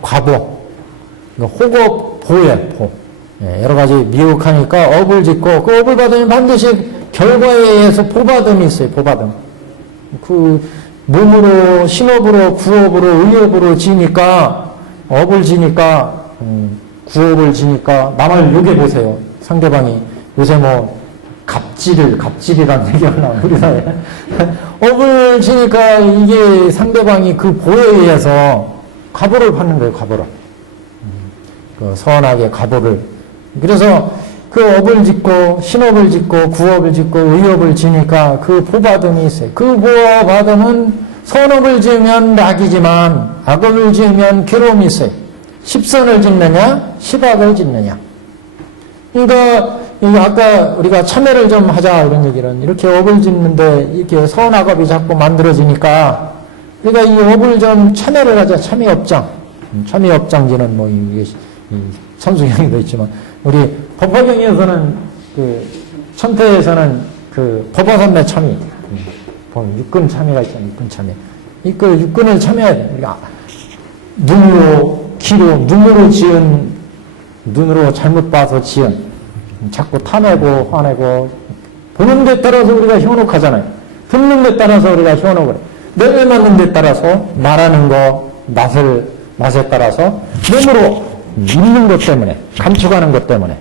과보. 호급 보예요. 보. 여러 가지 미혹하니까 업을 짓고 그 업을 받으면 반드시 결과에 의해서 보받음이 있어요. 보받음. 그 몸으로 신업으로 구업으로 의업으로 지니까 업을 지니까 구업을 지니까 남을 욕해 보세요. 상대방이 요새 뭐 갑질이라는 얘기가 나와요, 우리나라에. 업을 지니까 이게 상대방이 그 보에 의해서 갑오를 받는 거예요, 갑오를. 그 선하게 갑오를. 그래서 그 업을 짓고, 신업을 짓고, 구업을 짓고, 의업을 지니까 그 보받음이 있어요. 그 보받음은 선업을 지으면 낙이지만, 악업을 지으면 괴로움이 있어요. 십선을 짓느냐, 십악을 짓느냐. 그러니까, 아까 우리가 참회를 좀 하자, 이런 얘기는, 이렇게 업을 짓는데, 이렇게 선악업이 자꾸 만들어지니까, 그러니까 이 업을 좀 참회를 하자, 참회업장. 참회업장지는 뭐, 이게, 선수경에도 있지만, 우리 법화경에서는, 천태에서는 법화산매 참회, 육근 참회가 있잖아요, 육근 참회. 육근을 참회해야 돼. 우리가 눈으로 지은, 눈으로 잘못 봐서 지은, 자꾸 타내고 화내고 보는 데 따라서 우리가 현혹하잖아요. 듣는 데 따라서 우리가 현혹을 해요. 내를 맞는 데 따라서 말하는 거 맛에 따라서 몸으로 읽는 것 때문에 감춰가는 것 때문에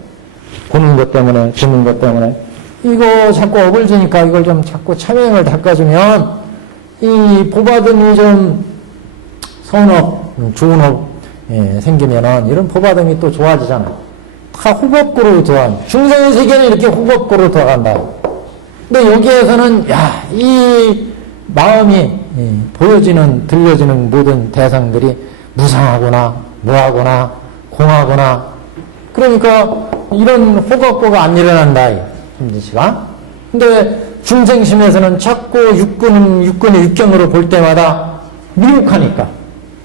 보는 것 때문에 듣는 것 때문에 이거 자꾸 업을 지니까 이걸 좀 자꾸 참여형을 닦아주면 이 보받음이 좀 선업 좋은 업 생기면은 이런 보받음이 또 좋아지잖아요. 다 호법고로 들어간다. 중생의 세계는 이렇게 호법고로 들어간다. 근데 여기에서는, 이 마음이, 보여지는, 들려지는 모든 대상들이 무상하거나, 무하거나, 공하거나, 그러니까 이런 호법고가 안 일어난다. 힘드시가. 근데 중생심에서는 자꾸 육근의 육경으로 볼 때마다 미혹하니까,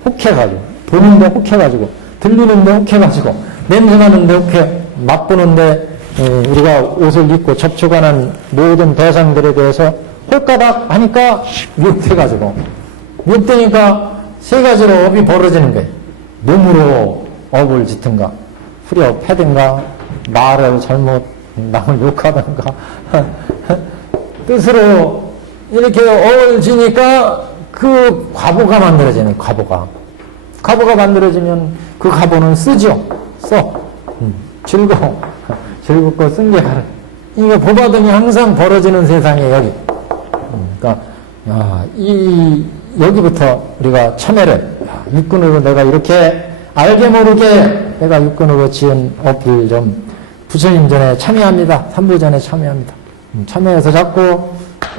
혹해가지고, 보는데 혹해가지고, 들리는데 혹해가지고, 냄새 나는데 혹해, 맛보는데 우리가 옷을 입고 접촉하는 모든 대상들에 대해서 홀까닥 하니까 미혹돼가지고 미혹되니까 세 가지로 업이 벌어지는 거예요. 몸으로 업을 짓든가 후려 패든가 말을 잘못 남을 욕하든가 뜻으로 이렇게 업을 지니까 그 과보가 만들어지는 과보가 만들어지면 그 과보는 쓰죠. 즐겁고 쓴 게 가르. 이게 보받음이 항상 벌어지는 세상에 여기. 그러니까, 여기부터 우리가 참회를, 육근으로 내가 이렇게 알게 모르게 내가 육근으로 지은 업을 좀 부처님 전에 참여합니다. 삼부전에 참여합니다. 참여해서 자꾸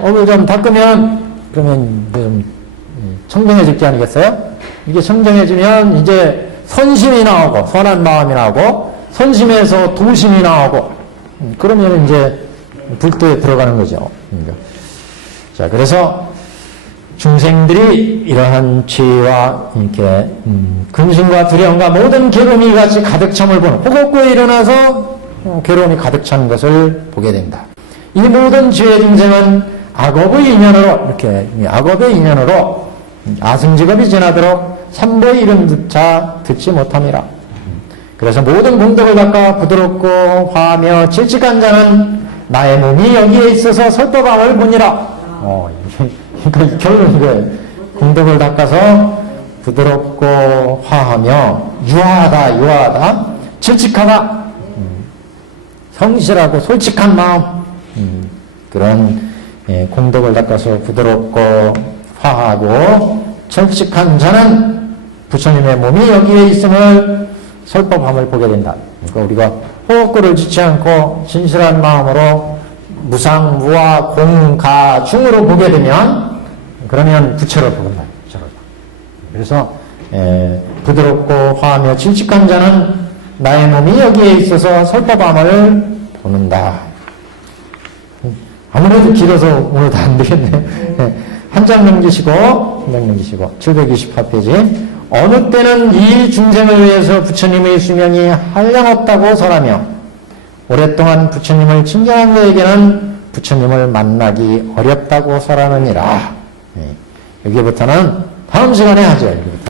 업을 좀 닦으면, 그러면 좀 청정해질 게 아니겠어요? 이게 청정해지면 이제 선심이 나오고, 선한 마음이 나오고, 선심에서 도심이 나오고, 그러면 이제 불도에 들어가는 거죠. 자, 그래서 중생들이 이러한 죄와 이렇게, 근심과 두려움과 모든 괴로움이 같이 가득 참을 보는, 호곡고에 일어나서 괴로움이 가득 찬 것을 보게 된다. 이 모든 죄의 중생은 악업의 인연으로, 이렇게, 악업의 인연으로 아승직업이 지나도록 삼보의 이름조차 듣지 못함이라. 그래서 모든 공덕을 닦아 부드럽고 화하며 질직한 자는 나의 몸이 여기에 있어서 설법함을 보니라. 그러니까 결론은 이거예요. 공덕을 닦아서 부드럽고 화하며 유하다, 질직하다, 성실하고 솔직한 마음, 그런 공덕을 닦아서 부드럽고 화하고 절직한 자는 부처님의 몸이 여기에 있음을 설법함을 보게 된다. 그러니까 우리가 호흡구를 짓지 않고 진실한 마음으로 무상, 무화, 공, 가, 중으로 보게 되면 그러면 부처를 보는다. 그래서 부드럽고 화하며 질직한 자는 나의 몸이 여기에 있어서 설법함을 보는다. 아무래도 길어서 오늘 다 안 되겠네. 한 장 넘기시고 728페이지. 어느 때는 이 중생을 위해서 부처님의 수명이 한량없다고 설하며 오랫동안 부처님을 친경한 자에게는 부처님을 만나기 어렵다고 설하느니라. 여기부터는 다음 시간에 하죠. 여기부터.